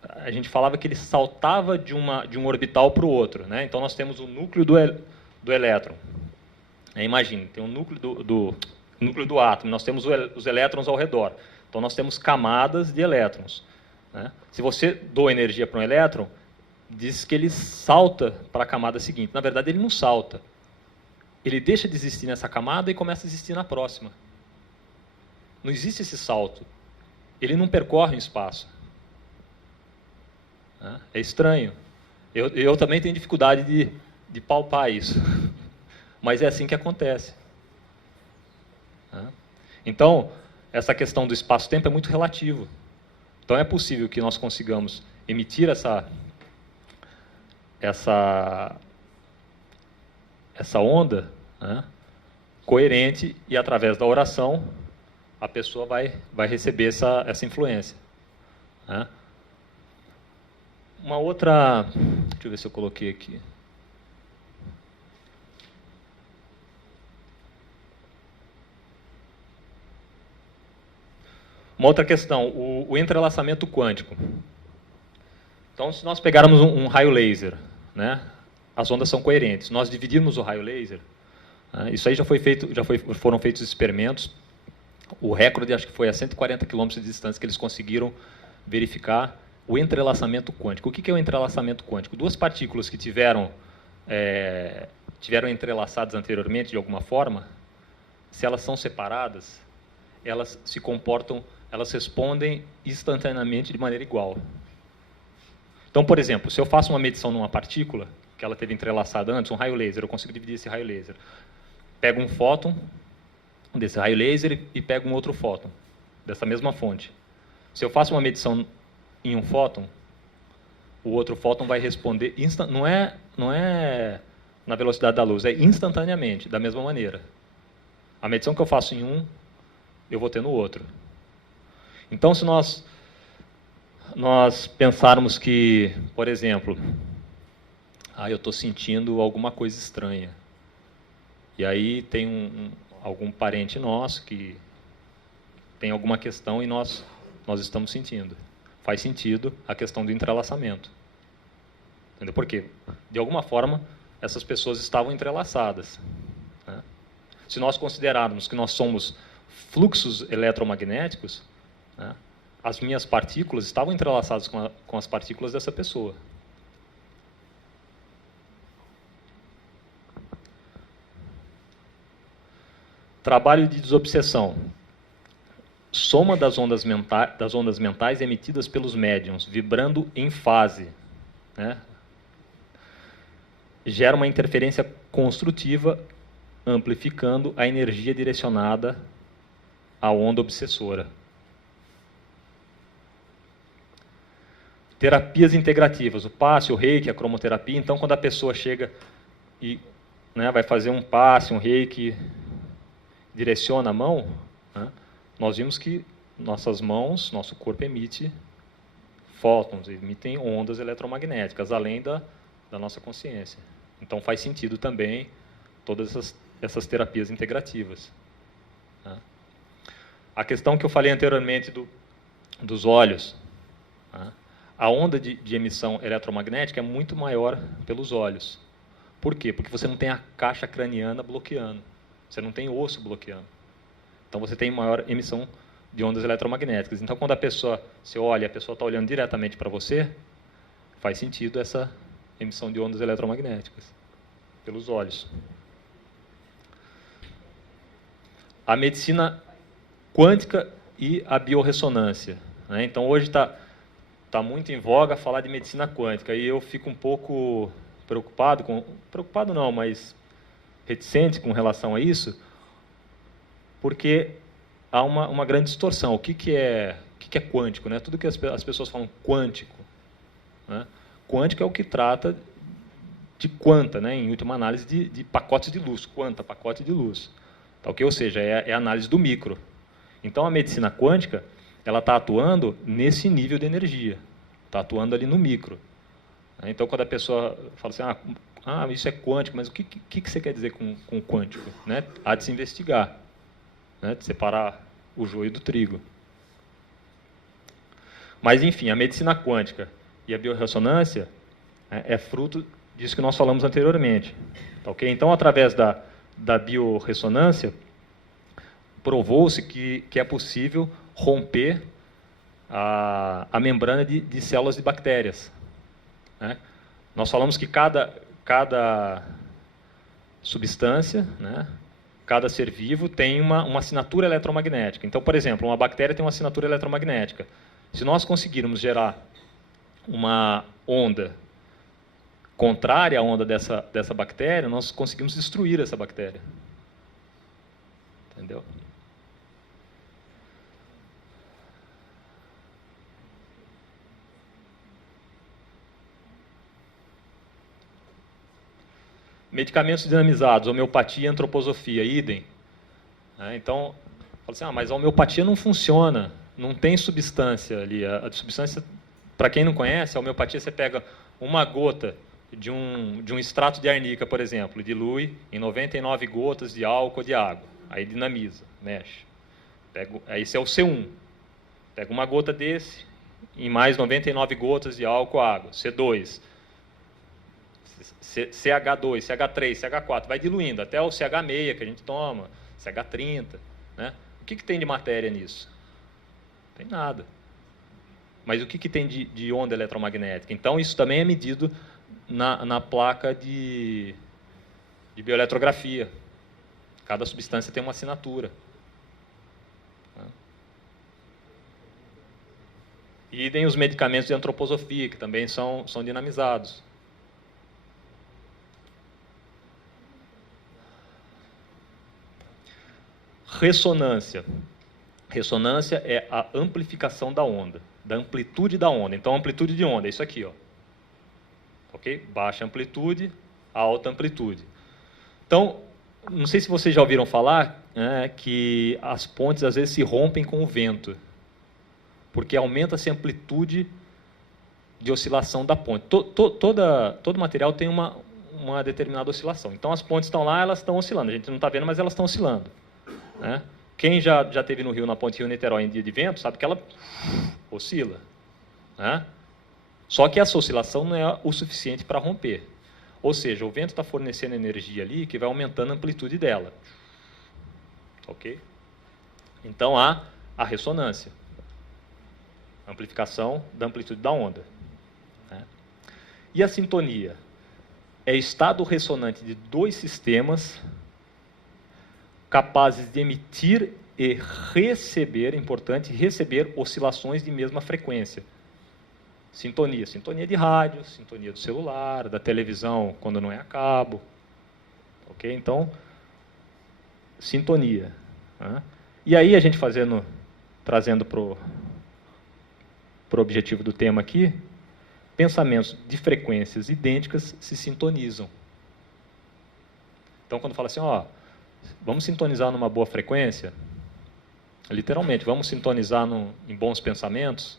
a gente falava que ele saltava de um orbital para o outro, né? Então, nós temos o núcleo do elétron. Imagine, tem o núcleo do átomo, nós temos os elétrons ao redor. Então, nós temos camadas de elétrons, né? Se você doa energia para um elétron, diz que ele salta para a camada seguinte. Na verdade, ele não salta. Ele deixa de existir nessa camada e começa a existir na próxima. Não existe esse salto. Ele não percorre o espaço. É estranho. Eu também tenho dificuldade de palpar isso. Mas é assim que acontece. Então, essa questão do espaço-tempo é muito relativo. Então, é possível que nós consigamos emitir essa onda, né, coerente, e através da oração a pessoa vai receber essa influência, né? Uma outra, deixa eu ver se eu coloquei aqui. Uma outra questão, o entrelaçamento quântico. Então, se nós pegarmos um raio laser, né, as ondas são coerentes. Nós dividirmos o raio laser, né, isso aí foram feitos experimentos. O recorde, acho que foi a 140 km de distância que eles conseguiram verificar o entrelaçamento quântico. O que é o entrelaçamento quântico? Duas partículas que tiveram entrelaçadas anteriormente de alguma forma, se elas são separadas, elas se comportam, elas respondem instantaneamente de maneira igual. Então, por exemplo, se eu faço uma medição numa partícula, que ela teve entrelaçada antes, um raio laser, eu consigo dividir esse raio laser. Pego um fóton desse raio laser e pego um outro fóton, dessa mesma fonte. Se eu faço uma medição em um fóton, o outro fóton vai responder, não é na velocidade da luz, é instantaneamente, da mesma maneira. A medição que eu faço em um, eu vou ter no outro. Então, se nós pensarmos que, por exemplo, eu estou sentindo alguma coisa estranha, e aí tem algum parente nosso que tem alguma questão e nós estamos sentindo. Faz sentido a questão do entrelaçamento. Entendeu? Por quê? De alguma forma, essas pessoas estavam entrelaçadas, né? Se nós considerarmos que nós somos fluxos eletromagnéticos, né, as minhas partículas estavam entrelaçadas com as partículas dessa pessoa. Trabalho de desobsessão. Soma das ondas mentais emitidas pelos médiuns, vibrando em fase, né, gera uma interferência construtiva, amplificando a energia direcionada a onda obsessora. Terapias integrativas, o passe, o reiki, a cromoterapia. Então, quando a pessoa chega e, né, vai fazer um passe, um reiki, direciona a mão, né, nós vimos que nossas mãos, nosso corpo emite fótons, emitem ondas eletromagnéticas, além da nossa consciência. Então, faz sentido também todas essas terapias integrativas. Né. A questão que eu falei anteriormente dos olhos, né, a onda de emissão eletromagnética é muito maior pelos olhos. Por quê? Porque você não tem a caixa craniana bloqueando. Você não tem osso bloqueando. Então, você tem maior emissão de ondas eletromagnéticas. Então, quando você olha e a pessoa está olhando diretamente para você, faz sentido essa emissão de ondas eletromagnéticas pelos olhos. A medicina quântica e a biorressonância. Né? Então, hoje está muito em voga falar de medicina quântica, e eu fico um pouco preocupado não, mas reticente com relação a isso, porque há uma grande distorção. O que é quântico? Né? Tudo que as pessoas falam quântico. Né? Quântico é o que trata de quanta, né? Em última análise, de pacotes de luz, quanta, pacote de luz. Tá, okay? Ou seja, é a análise do micro. Então, a medicina quântica, ela está atuando nesse nível de energia, está atuando ali no micro. Então, quando a pessoa fala assim, isso é quântico, mas o que você quer dizer com quântico? Né? Há de se investigar, né? De separar o joio do trigo. Mas, enfim, a medicina quântica e a biorressonância é fruto disso que nós falamos anteriormente. Tá, okay? Então, através da biorressonância, provou-se que é possível romper a membrana de células de bactérias. Né? Nós falamos que cada substância, né, cada ser vivo tem uma assinatura eletromagnética. Então, por exemplo, uma bactéria tem uma assinatura eletromagnética. Se nós conseguirmos gerar uma onda contrária à onda dessa bactéria, nós conseguimos destruir essa bactéria. Entendeu? Medicamentos dinamizados, homeopatia e antroposofia, idem. Então, fala assim, mas a homeopatia não funciona, não tem substância ali. A substância, para quem não conhece, a homeopatia, você pega uma gota de um extrato de arnica, por exemplo, dilui em 99 gotas de álcool ou de água, aí dinamiza, mexe. Aí esse é o C1. Pega uma gota desse, em mais 99 gotas de álcool ou água, C2. CH2, CH3, CH4, vai diluindo, até o CH6 que a gente toma, CH30. Né? O que tem de matéria nisso? Não tem nada. Mas o que tem de onda eletromagnética? Então, isso também é medido na placa de bioeletrografia. Cada substância tem uma assinatura. E tem os medicamentos de antroposofia, que também são dinamizados. Ressonância. Ressonância é a amplificação da onda, da amplitude da onda. Então, a amplitude de onda é isso aqui, ó. Ok? Baixa amplitude, alta amplitude. Então, não sei se vocês já ouviram falar, né, que as pontes às vezes se rompem com o vento, porque aumenta-se a amplitude de oscilação da ponte. Todo material tem uma determinada oscilação. Então, as pontes estão lá, elas estão oscilando. A gente não está vendo, mas elas estão oscilando. Né? Quem já esteve no Rio, na ponte Rio-Niterói em dia de vento, sabe que ela oscila. Né? Só que essa oscilação não é o suficiente para romper. Ou seja, o vento está fornecendo energia ali que vai aumentando a amplitude dela. Ok? Então, há a ressonância. Amplificação da amplitude da onda. Né? E a sintonia? É estado ressonante de dois sistemas capazes de emitir e receber, importante, receber oscilações de mesma frequência. Sintonia. Sintonia de rádio, sintonia do celular, da televisão, quando não é a cabo. Ok? Então, sintonia. Né? E aí a gente trazendo para o objetivo do tema aqui, pensamentos de frequências idênticas se sintonizam. Então, quando fala assim, ó, vamos sintonizar numa boa frequência, literalmente, vamos sintonizar em bons pensamentos,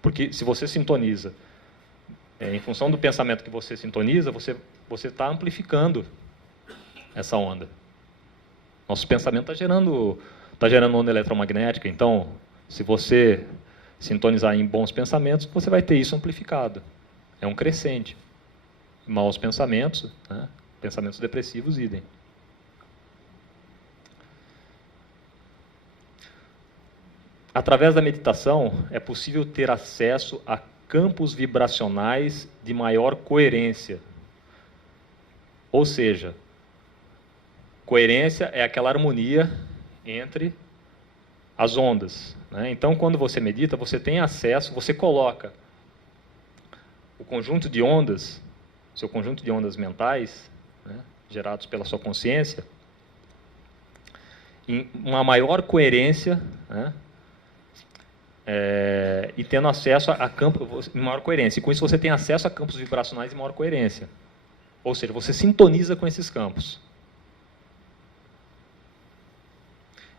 porque se você sintoniza, em função do pensamento que você sintoniza, você está amplificando essa onda. Nosso pensamento está gerando onda eletromagnética, então, se você sintonizar em bons pensamentos, você vai ter isso amplificado. É um crescente. Maus pensamentos, né? Pensamentos depressivos, idem. Através da meditação, é possível ter acesso a campos vibracionais de maior coerência. Ou seja, coerência é aquela harmonia entre as ondas, né? Então, quando você medita, você tem acesso, você coloca o conjunto de ondas, seu conjunto de ondas mentais, né, gerados pela sua consciência, em uma maior coerência, né, e tendo acesso a campos em maior coerência. E com isso você tem acesso a campos vibracionais de maior coerência. Ou seja, você sintoniza com esses campos.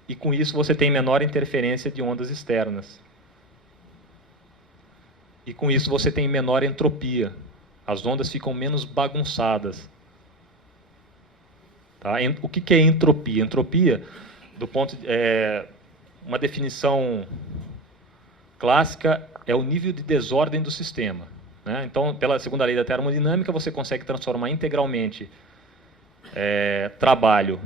E com isso você tem menor interferência de ondas externas. E com isso você tem menor entropia. As ondas ficam menos bagunçadas. Tá? O que é entropia? Entropia, uma definição clássica, é o nível de desordem do sistema, né? Então, pela segunda lei da termodinâmica, você consegue transformar integralmente trabalho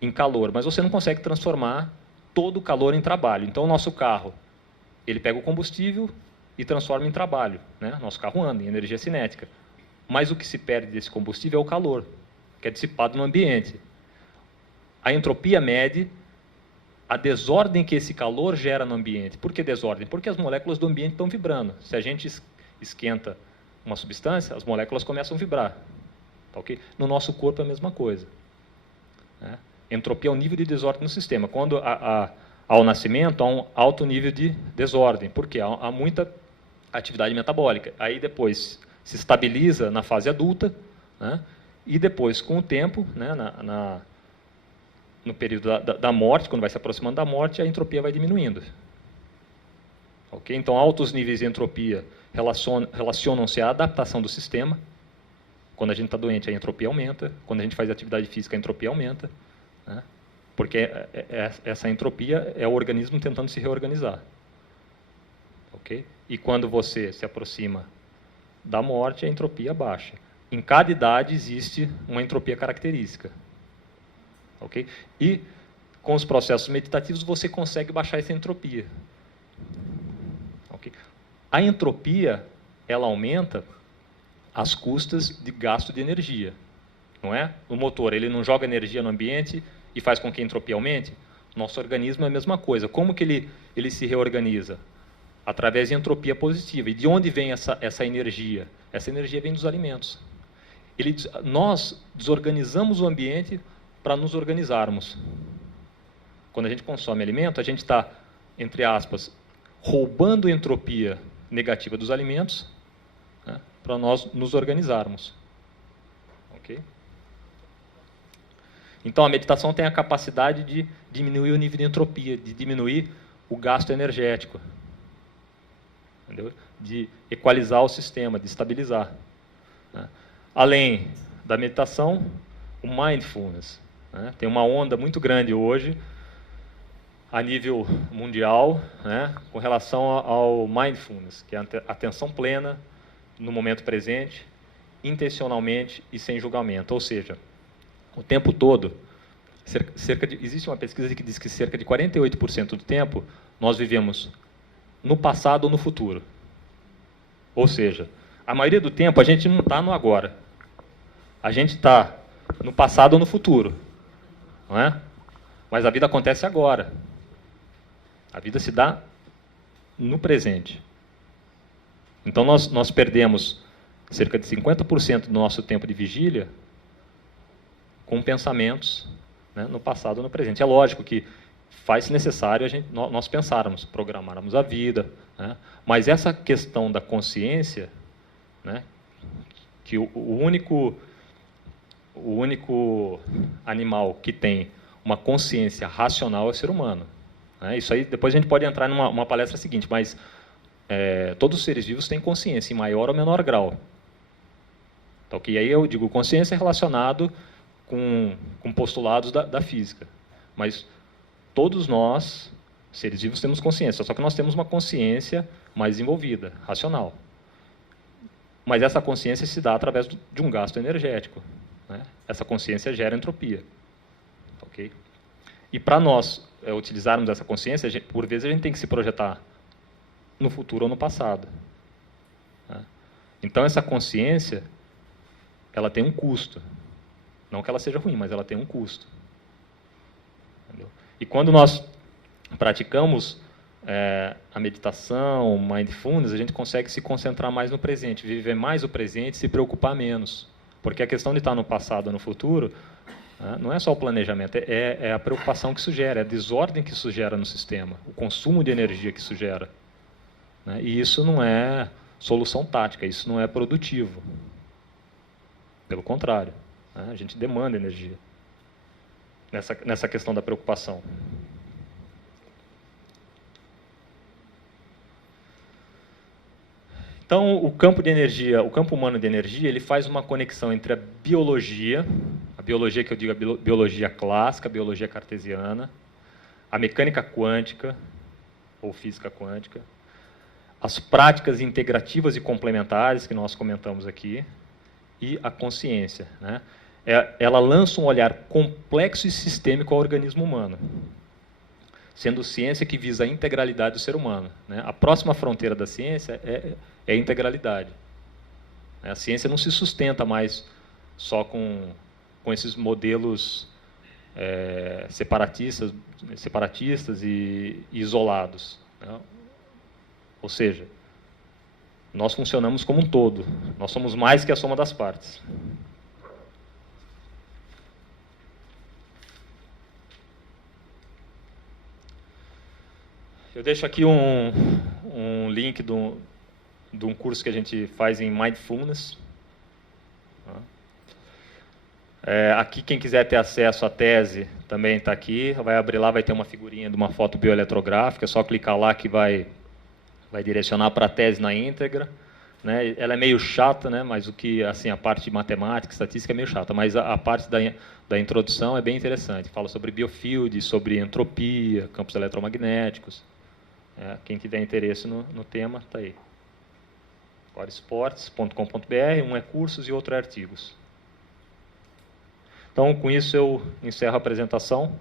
em calor, mas você não consegue transformar todo o calor em trabalho. Então, o nosso carro, ele pega o combustível e transforma em trabalho, né? Nosso carro anda em energia cinética. Mas o que se perde desse combustível é o calor, que é dissipado no ambiente. A entropia mede a desordem que esse calor gera no ambiente. Por que desordem? Porque as moléculas do ambiente estão vibrando. Se a gente esquenta uma substância, as moléculas começam a vibrar. Tá, okay? No nosso corpo é a mesma coisa, né? Entropia é o nível de desordem no sistema. Quando ao nascimento, há um alto nível de desordem. Por quê? Há muita atividade metabólica. Aí depois se estabiliza na fase adulta, né? E depois, com o tempo, né, no período da morte, quando vai se aproximando da morte, a entropia vai diminuindo. Okay? Então, altos níveis de entropia relacionam-se à adaptação do sistema. Quando a gente está doente, a entropia aumenta. Quando a gente faz atividade física, a entropia aumenta, né? Porque essa entropia é o organismo tentando se reorganizar. Okay? E quando você se aproxima da morte, a entropia baixa. Em cada idade existe uma entropia característica. Okay? E com os processos meditativos você consegue baixar essa entropia. Okay? A entropia, ela aumenta às custas de gasto de energia, não é? O motor, ele não joga energia no ambiente e faz com que a entropia aumente. Nosso organismo é a mesma coisa. Como que ele se reorganiza? Através de entropia positiva. E de onde vem essa energia? Essa energia vem dos alimentos. Nós desorganizamos o ambiente para nos organizarmos. Quando a gente consome alimento, a gente está, entre aspas, roubando entropia negativa dos alimentos, né, para nós nos organizarmos. Okay? Então, a meditação tem a capacidade de diminuir o nível de entropia, de diminuir o gasto energético, entendeu? De equalizar o sistema, de estabilizar, né? Além da meditação, o mindfulness, né? Tem uma onda muito grande hoje, a nível mundial, né, com relação ao mindfulness, que é a atenção plena no momento presente, intencionalmente e sem julgamento. Ou seja, o tempo todo, existe uma pesquisa que diz que cerca de 48% do tempo nós vivemos no passado ou no futuro. Ou seja, a maioria do tempo a gente não está no agora. A gente está no passado ou no futuro, não é? Mas a vida acontece agora. A vida se dá no presente. Então, nós perdemos cerca de 50% do nosso tempo de vigília com pensamentos, né, no passado ou no presente. É lógico que faz-se necessário nós pensarmos, programarmos a vida, né? Mas essa questão da consciência, né, que o único animal que tem uma consciência racional é o ser humano, né? Isso aí, depois a gente pode entrar numa palestra seguinte, mas todos os seres vivos têm consciência, em maior ou menor grau. Então, que aí eu digo, consciência é relacionado com postulados da física, mas todos nós, seres vivos, temos consciência, só que nós temos uma consciência mais desenvolvida, racional. Mas essa consciência se dá através de um gasto energético, né? Essa consciência gera entropia. Okay? E para nós utilizarmos essa consciência, por vezes a gente tem que se projetar no futuro ou no passado, né? Então essa consciência, ela tem um custo. Não que ela seja ruim, mas ela tem um custo. Entendeu? E quando nós praticamos a meditação, mindfulness, a gente consegue se concentrar mais no presente, viver mais o presente, se preocupar menos. Porque a questão de estar no passado ou no futuro, né, não é só o planejamento, é a preocupação que isso gera, é a desordem que isso gera no sistema, o consumo de energia que isso gera, né? E isso não é solução tática, isso não é produtivo. Pelo contrário, né, a gente demanda energia nessa questão da preocupação. Então, o campo de energia, o campo humano de energia, ele faz uma conexão entre a biologia que eu digo, a biologia clássica, a biologia cartesiana, a mecânica quântica, ou física quântica, as práticas integrativas e complementares que nós comentamos aqui, e a consciência, né? Ela lança um olhar complexo e sistêmico ao organismo humano, sendo ciência que visa a integralidade do ser humano, né? A próxima fronteira da ciência é a integralidade. A ciência não se sustenta mais só com esses modelos separatistas e isolados, né? Ou seja, nós funcionamos como um todo, nós somos mais que a soma das partes. Eu deixo aqui um link de um curso que a gente faz em Mindfulness. Aqui, quem quiser ter acesso à tese, também está aqui. Vai abrir lá, vai ter uma figurinha de uma foto bioeletrográfica. É só clicar lá que vai direcionar para a tese na íntegra, né? Ela é meio chata, né? Mas assim, a parte de matemática, estatística é meio chata, mas a parte da introdução é bem interessante. Fala sobre biofield, sobre entropia, campos eletromagnéticos. Quem tiver interesse no tema, está aí. coresports.com.br, um é cursos e outro é artigos. Então, com isso, eu encerro a apresentação.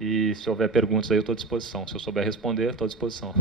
E se houver perguntas aí, eu estou à disposição. Se eu souber responder, estou à disposição.